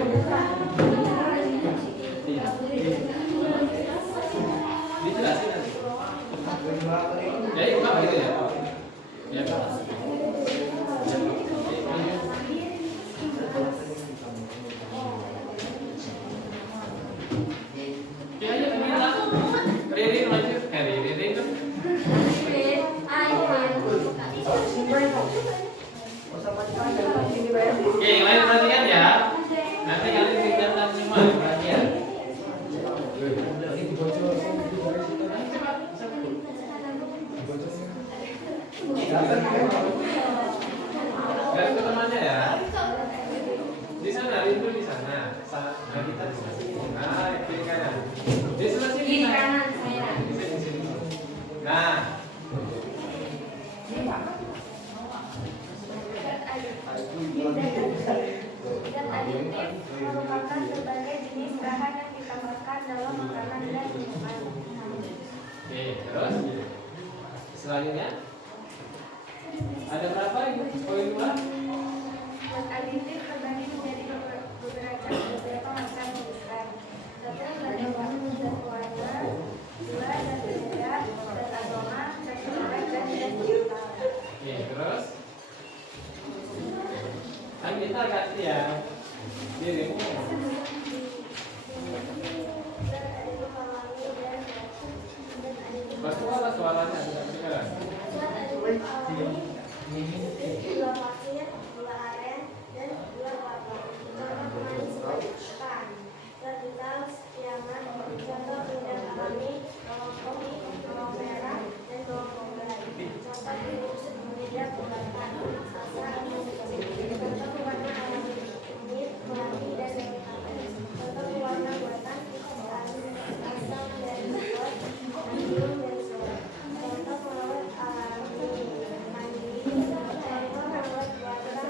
Dijelasin nanti. Jadi buka gitu ya. Ya. Oke, ayo Anita. Gak ke temannya ya. Di sana, Rindu di sana. Nah, kita di sana sini. Nah, kiri kanan. Di sebelah sini. Kiri kanan saya. Di sini. Nah. Dan aditif merupakan berbagai jenis bahan yang ditambahkan dalam makanan dan minuman. Oke, terus selanjutnya ada berapa ini poin 2? Dan aditif terbagi menjadi beberapa macam jeniskan. Satu zat warna, dua zat penyedap, zat aroma, zat pengawet, dan zat pengental. Oke, terus kan kita ganti ya dirimu. Bersuara suaranya tidak kedengaran. Gula pasir, gula aren, dan gula kelapa. Contoh pemanis ikan. Zat vital, siaman. Contoh penyedap alami, bawang putih, bawang merah, dan bawang bombay. Contoh penyedap bulatan, salsa, atau contoh pewarna alami, kunyit, pelangi, dan daun karet. Contoh pewarna buatan, asam dan sifat, natrium dan soda. Contoh pengawet alami, mandi. Contoh pengawet buatan,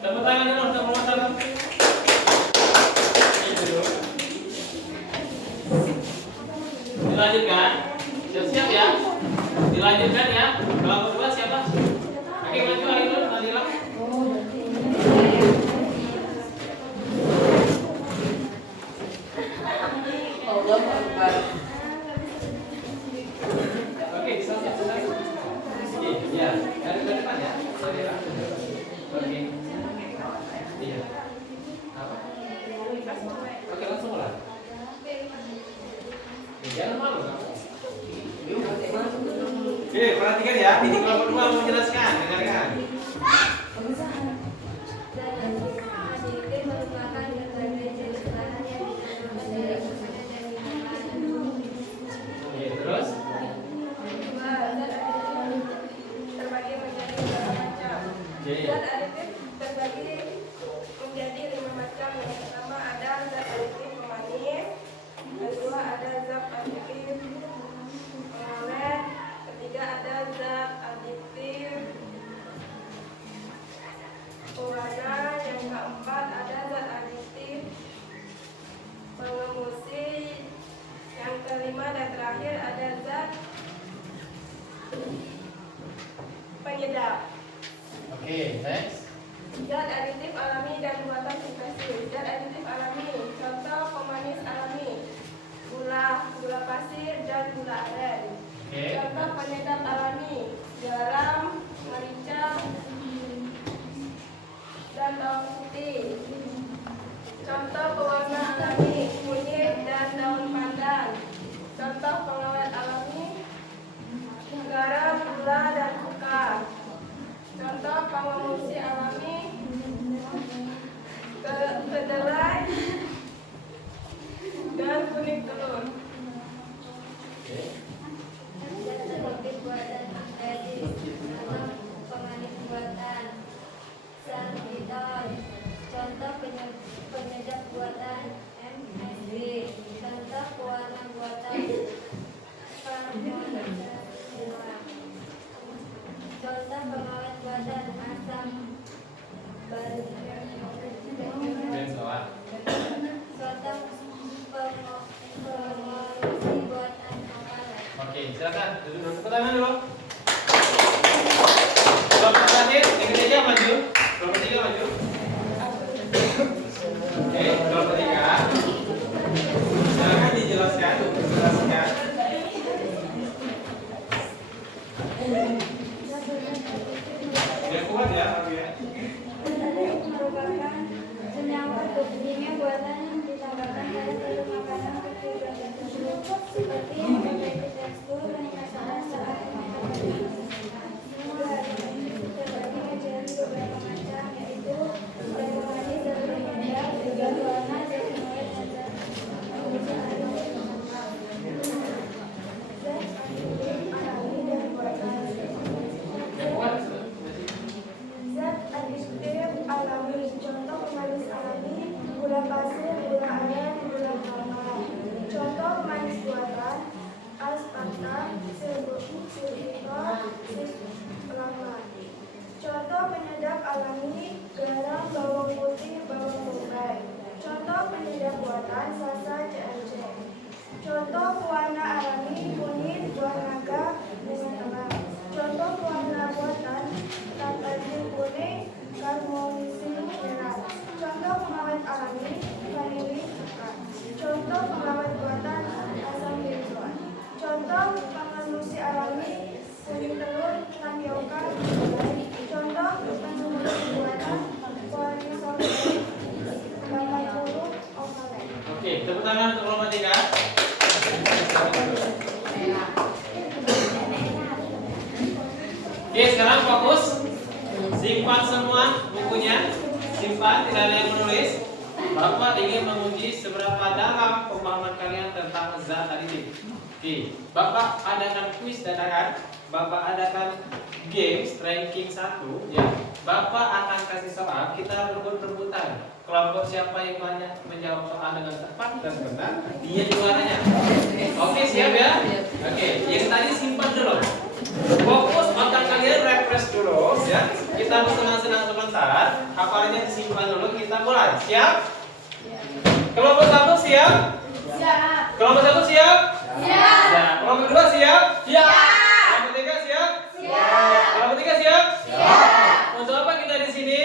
Tepuk tangan dulu, tepuk tangan. Dilanjutkan. Siap-siap ya. Dilanjutkan ya. Kelompok kedua siapa? Oke, maju Ainul, Nadila. Allah Akbar. Oke, selesai. Oke, ya. Dari depan ya. Dari depan. Oke. Iya. Apa? Oke, langsung mulai. Jangan malu kamu. Oke, perhatikan ya. Ini kelompok 2 mau menjelaskan. Dengarkan. dan aditif merupakan berbagai jenis bahan yang ditambahkan dalam makanan dan minuman. Oke, terus. Dua, zat aditif terbagi menjadi beberapa macam. Oke. Zat aditif terbagi menjadi 5 macam. Yang pertama ada zat aditif pemanis, kedua ada zat aditif pengawet, ketiga ada zat aditif pewarna, yang keempat ada zat aditif pengemulsi, yang kelima dan terakhir ada zat penyedap. Oke, next. Zat aditif alami dan buatan sintesis. Zat aditif alami, contoh pemanis alami, gula pasir, dan gula aren. Oke. Contoh penyedap alami, garam, merica, dan bawang putih. Contoh pewarna alami, kunyit dan daun pandan. Contoh pengawet alami, garam, gula, dan cuka. Contoh pengemulsi alami, kedelai, dan kuning telur. Oke. Zat aditif buatan sintetis atau pemanis buatan, xantitol. Contoh penyedap buatan MSG. Contoh pewarna buatan contoh pengawet buatan asam Benzoat. contoh pengemulsi buatan okaret. Oke, silakan. Duduk dulu. Tepuk tangan dulu. Kelompok terakhir, yang ketiga maju. Kelompok 3 maju. Oke, kelompok 3. Silakan dijelaskan. Biar kuat ya, Pak ya. Merupakan senyawa kimia buatan yang ditambahkan pada produk makanan kecil tertentu seperti yang memiliki tekstur dan rasa saat dimakan. hitam, silver, lama. Contoh penyedap alami, garam, bawang putih, bawang bombay. Contoh penyedap buatan, salsa, CMC. Contoh pewarna alami, kunyit, buah naga, bunga telang. Contoh pewarna buatan, tartajin kuning, karmosin merah. Contoh pengawet alami, vanili, coklat. Contoh pengawet buatan, asam benzoat. Contoh pengelusi alami, kuning telur, tapioka, gulai. Contoh pengelusi buatan, warna sorghum, 80 okalet. Oke, tepuk tangan untuk lomba 3. Oke, sekarang fokus. Simpan semua bukunya. Simpan, tidak ada yang menulis. Bapak ingin menguji seberapa dalam pemahaman kalian tentang zat aditif. Oke, Bapak adakan kuis dadakan. Bapak adakan games ranking 1 ya. Bapak akan kasih soal, kita rebut-rebutan. Kelompok siapa yang banyak menjawab soal dengan tepat dan benar, dia juaranya. Oke, siap ya? Oke, yang tadi simpan dulu. Fokus otak kalian, refresh dulu ya. Kita bersenang-senang sebentar. Hafalannya disimpan dulu, kita mulai. Siap? Kelompok 1 siap? Siap. Kelompok 1 siap? Siap. Siap. Kelompok 2 siap? Siap. Kelompok 3 siap? Siap. Kelompok 3 siap? Siap. Untuk apa kita di sini?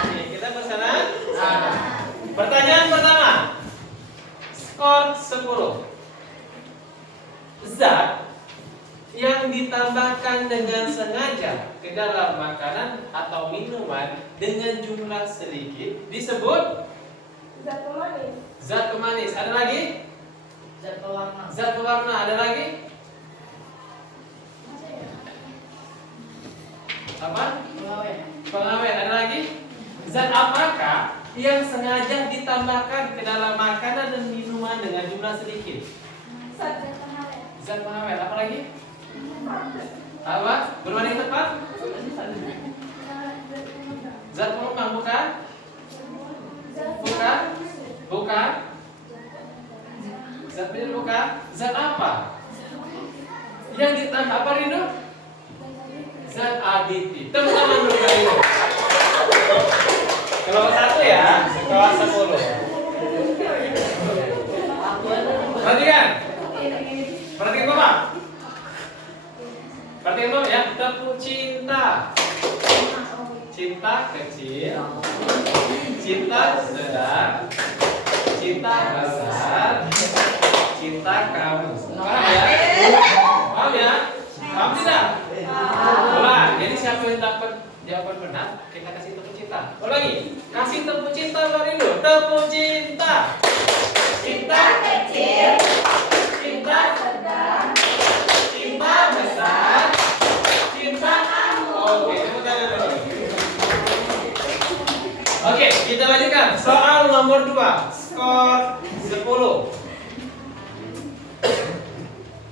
Oke, kita bersenang. Pertanyaan pertama. Skor 10. Zat yang ditambahkan dengan sengaja ke dalam makanan atau minuman dengan jumlah sedikit disebut Zat pemanis. zat pemanis. Ada lagi? Zat pewarna. Zat pewarna. Ada lagi? Apa? Pengawet. Pengawet. Ada lagi? Zat apakah yang sengaja ditambahkan ke dalam makanan dan minuman dengan jumlah sedikit? Zat pengawet. Zat pengawet. Apa lagi? Apa? Berbanding tepat? Zat pengembang bukan? Bukan? Bukan? Zat penyedap bukan? Zat apa? Yang ditambah apa Rindu? Zat aditif. Tepuk tangan dulu Rindu. Kelompok 1 ya, kelas 10. Perhatikan. Perhatikan Bapak. Perhatikan Bapak ya, tepuk cinta. Cinta kecil, cinta sedang, cinta besar, cinta kamu. Paham ya? Paham ya? Paham tidak? Ulang. Jadi siapa yang dapat jawaban benar, kita kasih tepuk cinta. Ulangi. Kasih tepuk cinta buat Rindu. Tepuk cinta. Cinta kecil, cinta sedang, cinta besar, cinta kamu. Oke, tepuk tangan dulu. Oke, kita lanjutkan. Soal nomor 2. Skor 10.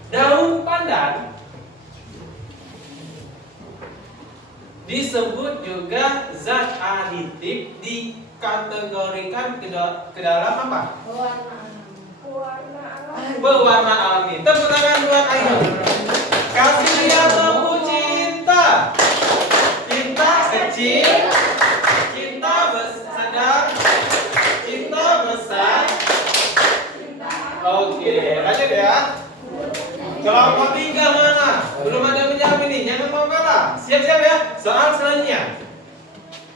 Daun pandan disebut juga zat aditif, dikategorikan ke dalam apa? Pewarna alami. Tepuk tangan buat Ayu. Kasih dia tepuk cinta. Cinta kecil, cinta sedang, cinta besar. Oke, lanjut ya. Kelompok 3 mana? Belum ada yang menjawab ini. Jangan mau kalah. Siap-siap ya. Soal selanjutnya.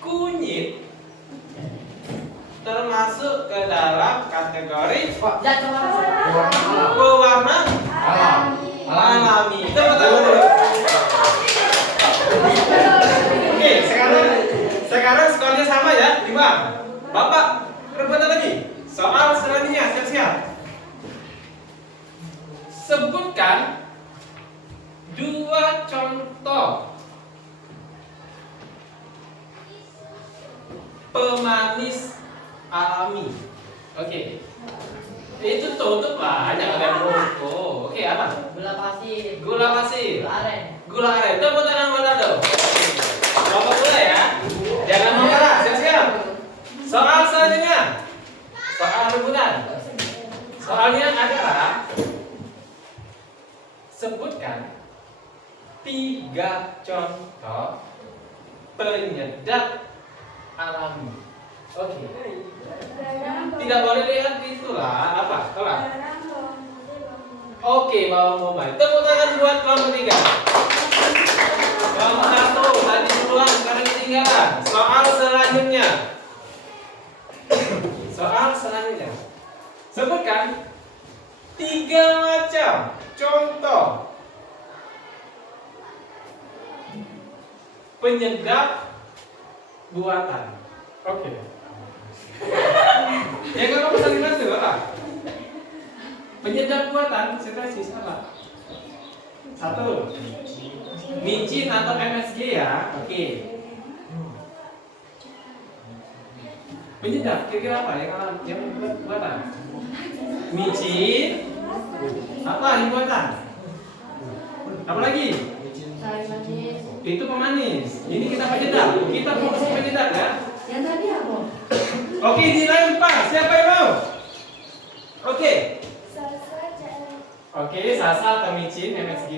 Kunyit termasuk ke dalam kategori Zat pewarna. pewarna alami. Tepuk tangan dulu. Oke, sekarang skornya sama ya, 5. Bapak rebutan lagi. Soal selanjutnya, siap-siap. Sebutkan 2 contoh pemanis alami. Oke. Itu tutup lah, jangan ada buku. Oke, apa? Gula pasir. Gula pasir. Gula aren. Gula aren. Tepuk tangan Ronaldo. Kelompok gula ya. Jangan mengalah, siap-siap. Soal selanjutnya. Soal rebutan. Soalnya adalah sebutkan 3 contoh penyedap alami. Oke. Tidak boleh lihat itulah apa? Tolak. Oke, bawang bombay. Tepuk tangan buat kelompok 3. Kelompok 1 tadi duluan, sekarang ketinggalan. Soal selanjutnya. Soal selanjutnya. Sebutkan 3 macam contoh penyedap buatan. Oke. Ya kalau pesan itu lah. Penyedap buatan, situasi salah. 1. Micin atau MSG ya. Oke. Penyedap kira-kira apa yang buatan? Micin. Apa yang buatan? Apa lagi? Itu pemanis. Ini kita penyedap. Kita fokus penyedap ya. Yang tadi apa? Oke, dilempar. Siapa yang mau? Oke. Oke, Sasa atau micin, MSG,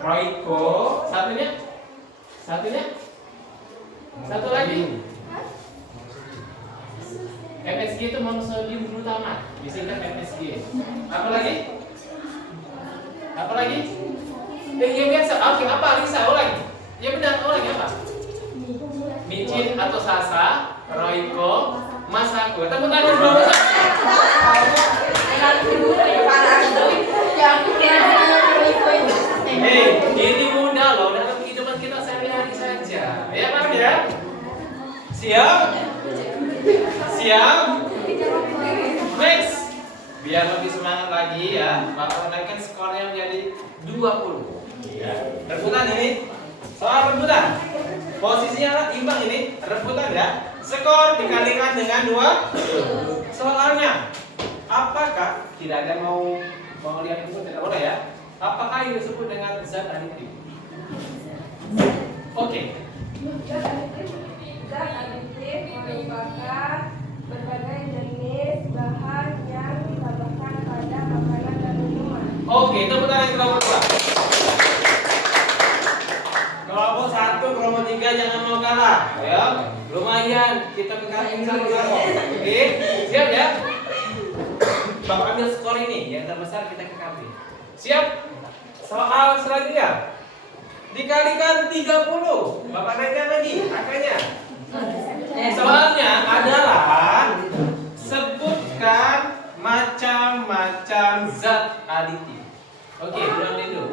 Royco, satunya? Satu lagi. MSG itu monosodium glutamate, disingkat MSG. Apa lagi? Yang biasa. Oke, apa Lisa? Ulangi. Ya benar, ulangi apa? Micin atau Sasa, Royco, Masako. Tepuk tangan dulu. Ini mudah loh, dalam kehidupan kita sehari-hari saja. Ya Pak ya? Siap? Next. Biar lebih semangat lagi ya, bakal naikkan skornya menjadi 20. Rebutan ini. Soal rebutan. Posisinya imbang ini, rebutan ya. Skor dikalikan dengan 2. Soalnya, apakah tidak ada mau lihat itu tidak boleh ya? Apakah ini disebut dengan zat aditif? Oke. Zat aditif merupakan berbagai jenis bahan yang ditambahkan pada makanan dan minuman. Oke, tepuk tangan kelompok 2. Kelompok 1, kelompok 3 jangan mau kalah, ya. Lumayan kita mengkaji satu kelompok. Oke, siap ya? Bapak ambil skor ini, yang terbesar kita ke KP. Siap? Soal selanjutnya dikalikan 30. Bapak naikkan lagi angkanya. Soalnya adalah sebutkan macam-macam zat aditif. Oke, ulang dulu.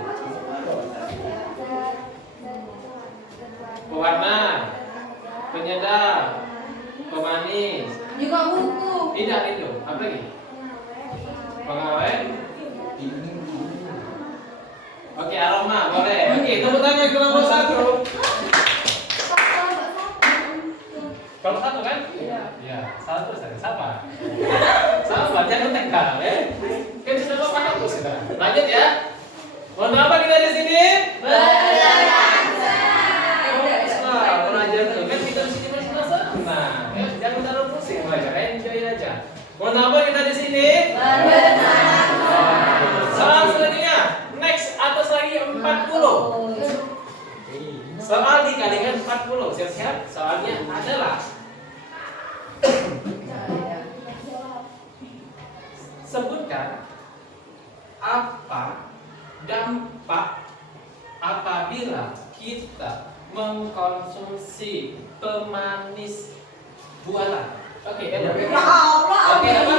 Pewarna, penyedap, pemanis. Juga buku. Tidak itu. Apa lagi? Pengawet. Oke, aroma boleh. Oke, tepuk tangan kelompok 1. Kelompok 1 kan? Iya. 1 saja. Sabar. Jangan tegang ya. Kan sudah Bapak hapus sekarang. Lanjut ya. Mohon apa kita di sini? Belajar. Belajar tuh kan kita di sini masih senang. Ya, jangan terlalu pusing belajar. Enjoy aja. Mohon apa kita di sini? Soal selanjutnya, next atas lagi 40. Soal dikalikan 40. Siap-siap. Soalnya adalah sebutkan apa dampak apabila kita mengkonsumsi pemanis buatan. Oke, ya. Oke, apa?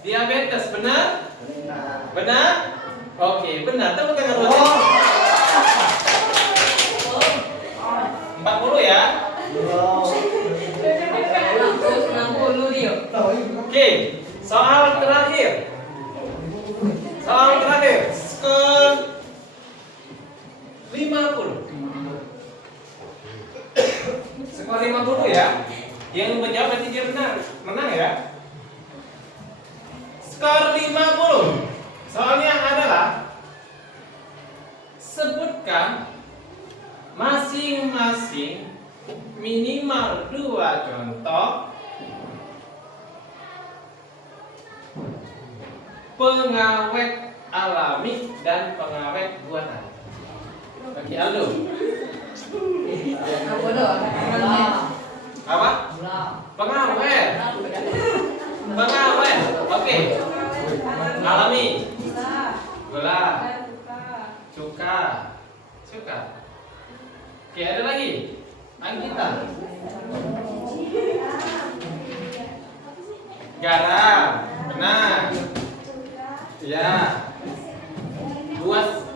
Diabetes, benar? Benar? Oke, benar. Tepuk tangan dulu. 40 ya. Oke, soal terakhir. Skor 50. Skor 50 ya. Yang menjawab nanti dia menang ya. Skor 50. Soalnya adalah sebutkan masing-masing minimal 2 contoh pengawet alami dan pengawet buatan. Bagi Aldo. Apa? Pengawet. Pengawet. Oke. Alami. Gula. Cuka. Cuka. Oke, ada lagi. Anggita. Garam. Benar. Ya.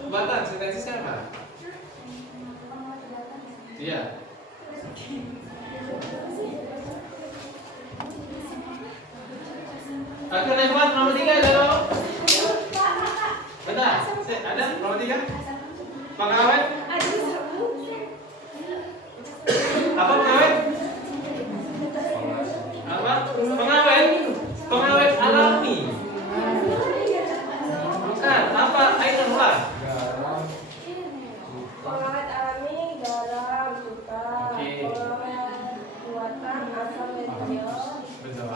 Buatan sentensi siapa? Iya. Oke, lewat nomor 3 ada dong. Bentar, ada nomor 3? Pengawet? Apa pengawet? Apa? Pengawet? Pengawet alami. Bukan, apa? Ayo mulai. Pengawet alami garam, cuka, Oke. pengawet buatan asam medio. Betul.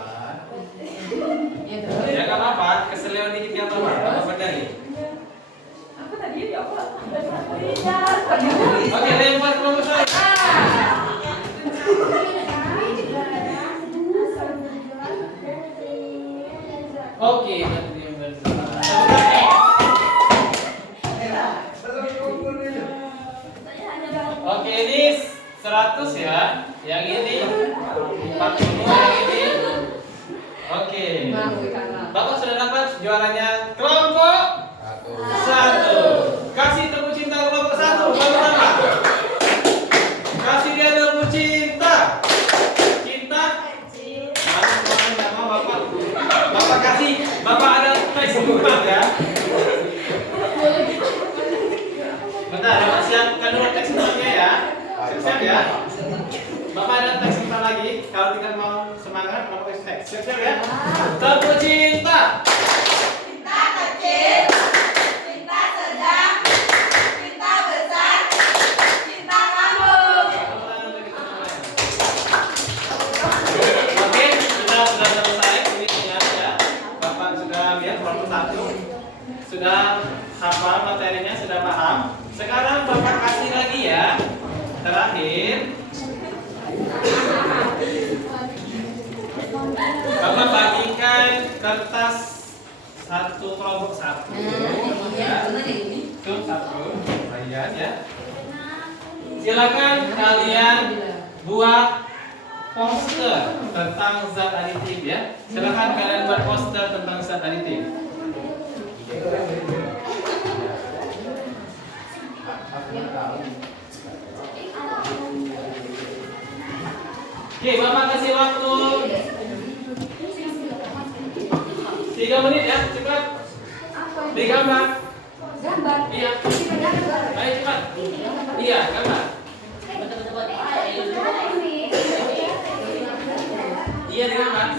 Ya nggak apa-apa, keselian dikit nggak apa-apa. Apa benar nih? Apa tadi ya apa? Oke, lempar kelompok saya. Oke, nanti yang Oke, ini 100 ya. Yang ini 40, yang ini. Oke. Bapak sudah dapat juaranya kelompok 1. Kasih tepuk cinta kelompok 1. Bagaimana? Kasih dia tepuk cinta. Cinta. Mana nama Bapak? Bapak kasih. Bapak ada teks 4 ya. Bentar, Bapak siapkan dulu teks 4-nya ya. Siap ya. Bapak ada teks 4 lagi. Kalau tidak mau semangat, Bapak kasih teks. Siap ya. Tepuk cinta. Cinta kecil, cinta sedang, cinta besar, cinta kamu. Oke, kita sudah selesai kuisnya ya. Bapak sudah lihat kelompok 1. Sudah hafal materinya, sudah paham. Sekarang Bapak kasih lagi ya. Terakhir. Bapak bagikan kertas 1 kelompok 1. Ya. Itu 1 bagian ya. Silakan kalian buat poster tentang zat aditif ya. Silakan kalian buat poster tentang zat aditif. Oke, Bapak kasih waktu 3 menit ya, cepat. Digambar. Iya. Ayo cepat. Iya, gambar. Iya, digambar.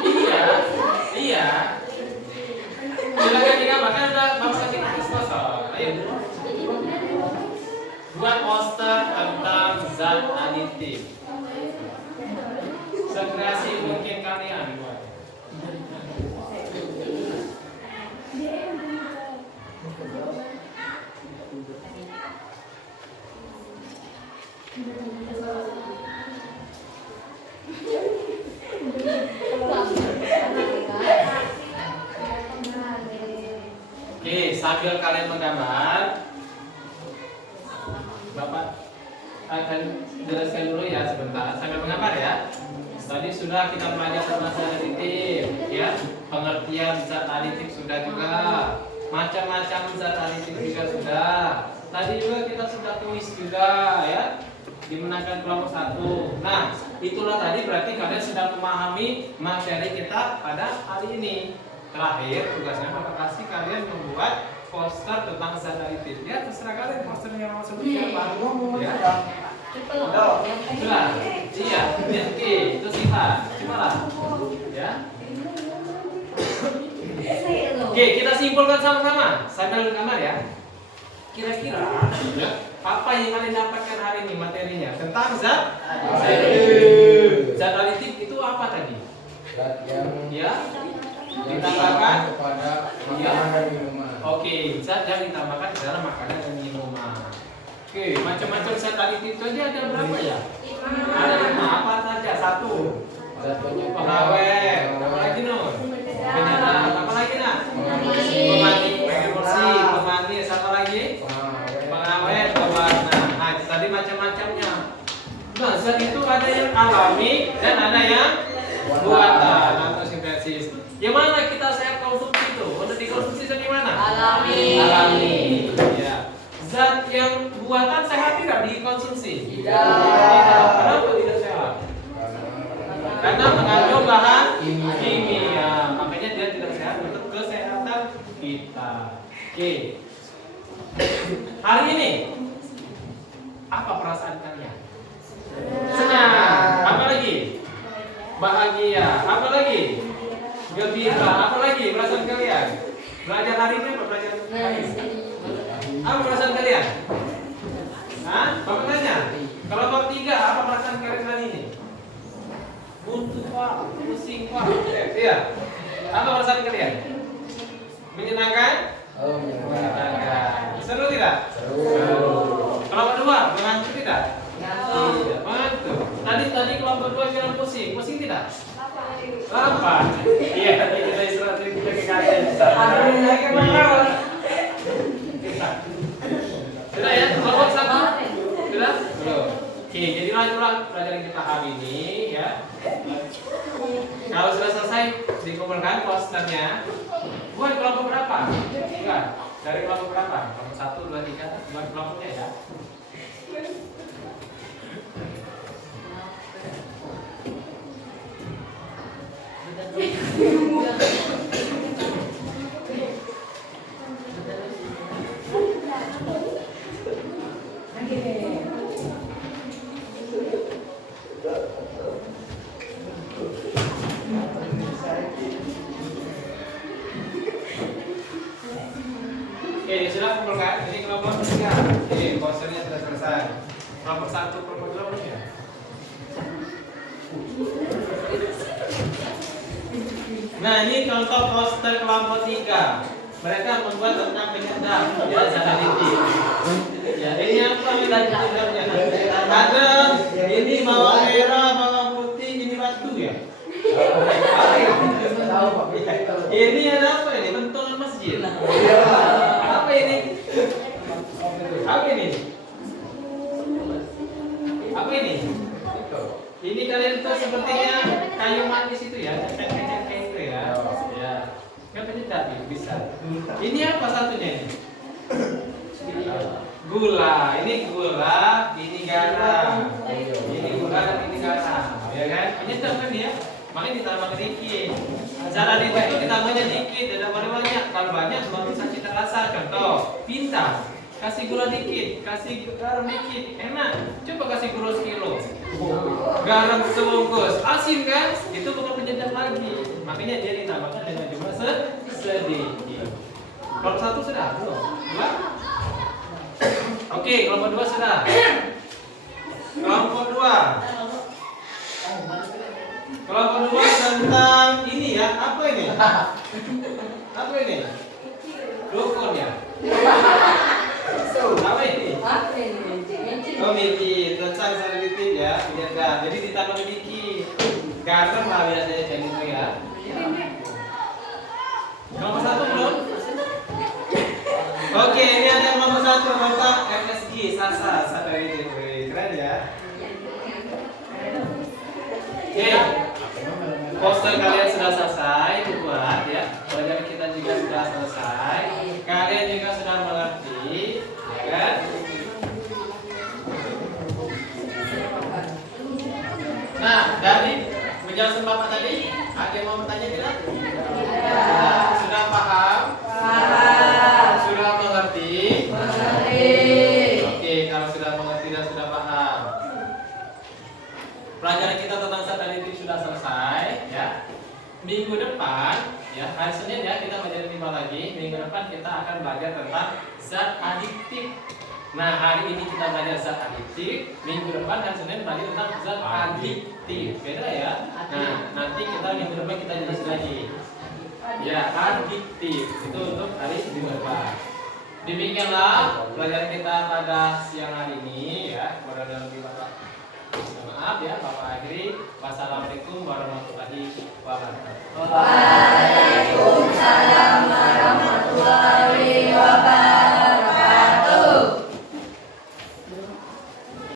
Iya. Iya. Silakan digambar, kan udah Bapak kasih kertas kosong. Ayo. Buat poster tentang zat aditif. Sekreasi mungkin kalian buat. Oke, sambil kalian menggambar, Bapak akan jelaskan dulu ya sebentar. Sambil menggambar ya. Tadi sudah kita pelajari masalah aditif, ya. Pengertian zat aditif sudah juga. Macam-macam zat aditif juga sudah. Tadi juga kita sudah tulis juga, ya. Dimenangkan kelompok 1. Nah, itulah tadi berarti kalian sudah memahami materi kita pada hari ini. Terakhir tugasnya Bapak kasih kalian membuat poster tentang zat aditif. Ya, terserah kalian posternya mau seperti apa. Ya. Sudah. Iya, oke, itu sifat. Cobalah. Ya. Oke, kita simpulkan sama-sama sambil gambar ya. Kira-kira ya, apa yang kalian dapatkan hari ini materinya tentang zat aditif? Zat aditif itu apa tadi? Zat yang Ya. Ditambahkan kepada makanan dan minuman. Oke, zat yang ditambahkan ke dalam makanan dan minuman. Oke, macam-macam zat aditif tadi ada berapa ya? Ada 5, apa saja? 1. Zat penyedap, Pengawet, apa lagi Nur? Penyedap, apa lagi Nak? Pemanis, pemanis, apa lagi? Pengawet, pewarna. Nah, tadi macam-macamnya. Nah, zat itu ada yang alami dan ada yang buatan atau sintesis. Yang mana kita sehat konsumsi itu? Untuk dikonsumsi zat yang mana? Alami. Alami. Ya. Zat yang buatan sehat tidak dikonsumsi? Tidak. Kenapa tidak sehat? Karena mengandung bahan kimia. Makanya dia tidak sehat untuk kesehatan kita. Oke. Hari ini apa perasaan kalian? Senang. Apa lagi? Bahagia. Apa lagi? Gembira. Apa lagi perasaan kalian? Belajar hari ini apa belajar hari ini? Apa perasaan kalian? Hah? Bapak tanya. Kelompok 3 apa perasaan kalian hari ini? Buntu Pak, pusing Pak. Iya. Apa perasaan kalian? Menyenangkan? Menyenangkan. Seru tidak? Seru. Kelompok 2 mengantuk tidak? Ngantuk. Iya, mengantuk. Tadi kelompok 2 bilang pusing. Pusing tidak? Lapar. Iya, tadi kita istirahat di KKN. Sudah ya? Kelompok 1? Sudah? Belum. Oke, jadi lanjutlah pelajaran kita hari ini ya. Kalau sudah selesai dikumpulkan posternya. Buat kelompok berapa? Bukan. Dari kelompok berapa? Kelompok 1, 2, 3. Buat kelompoknya ya. Oke, sudah kumpulkan. Ini kelompok 3. Oke, posternya sudah selesai. Kelompok 1, kelompok 2 belum ya? Nah, ini contoh poster kelompok 3. Mereka membuat tentang penyedap ya, zat aditif. Ya, ini apa penyedapnya? Ada ini bawang merah, bawang putih, ini batu ya. Ini ada apa ini? Bentongan masjid. Apa ini? Apa ini? Apa ini? Ini kalian tuh sepertinya kayu manis itu ya, kayak itu ya. Ya. Kan penyedap ya, bisa. Ini apa satunya ini? Gula. Ini gula, ini garam. Ini gula dan ini garam. Ya kan? Penyedap kan ya? Makanya ditambah dikit. Zat aditif itu ditambahnya dikit, tidak banyak. Kalau banyak merusak cita rasa. Contoh, pintar. Kasih gula dikit, kasih garam dikit, enak. Coba kasih gula sekilo, garam sebungkus, asin kan? Itu bukan penyedap lagi. Makanya dia ditambahkan dengan jumlah sedikit. Kelompok 1 sudah belum? Dua? Oke, kelompok 2 sudah. Kelompok 2. Kelompok 2 tentang ini ya, apa ini? Apa ini? Dukun ya? Apa ini? Oh, mimpi tentang selektif ya, penyedap. Jadi ditambah dikit. Garam lah biasanya kayak gitu ya. Nomor 1 belum? Oke, ini ada nomor 1 tentang MSG, Sasa, satelit. Keren ya. Oke. Poster kalian sudah selesai dibuat ya. Pelajaran kita juga sudah selesai. Kalian juga sudah mengerti, ya kan? Nah, dari penjelasan Bapak tadi, ada yang mau bertanya tidak? Sudah paham? Sudah mengerti? Oke, kalau sudah mengerti dan sudah paham. Pelajaran kita tentang zat aditif sudah selesai, ya. Minggu depan, ya, hari Senin ya kita belajar 5 lagi. Minggu depan kita akan belajar tentang zat aditif. Nah, hari ini kita belajar zat aditif. Minggu depan hari Senin belajar tentang zat adiktif. Beda ya. Nah, nanti kita minggu depan kita jelas lagi. Ya, adiktif. Itu untuk hari kedua. Demikianlah pelajaran kita pada siang hari ini ya. Kurang lebih maaf ya, Bapak akhiri. Wassalamualaikum warahmatullahi wabarakatuh. Waalaikumsalam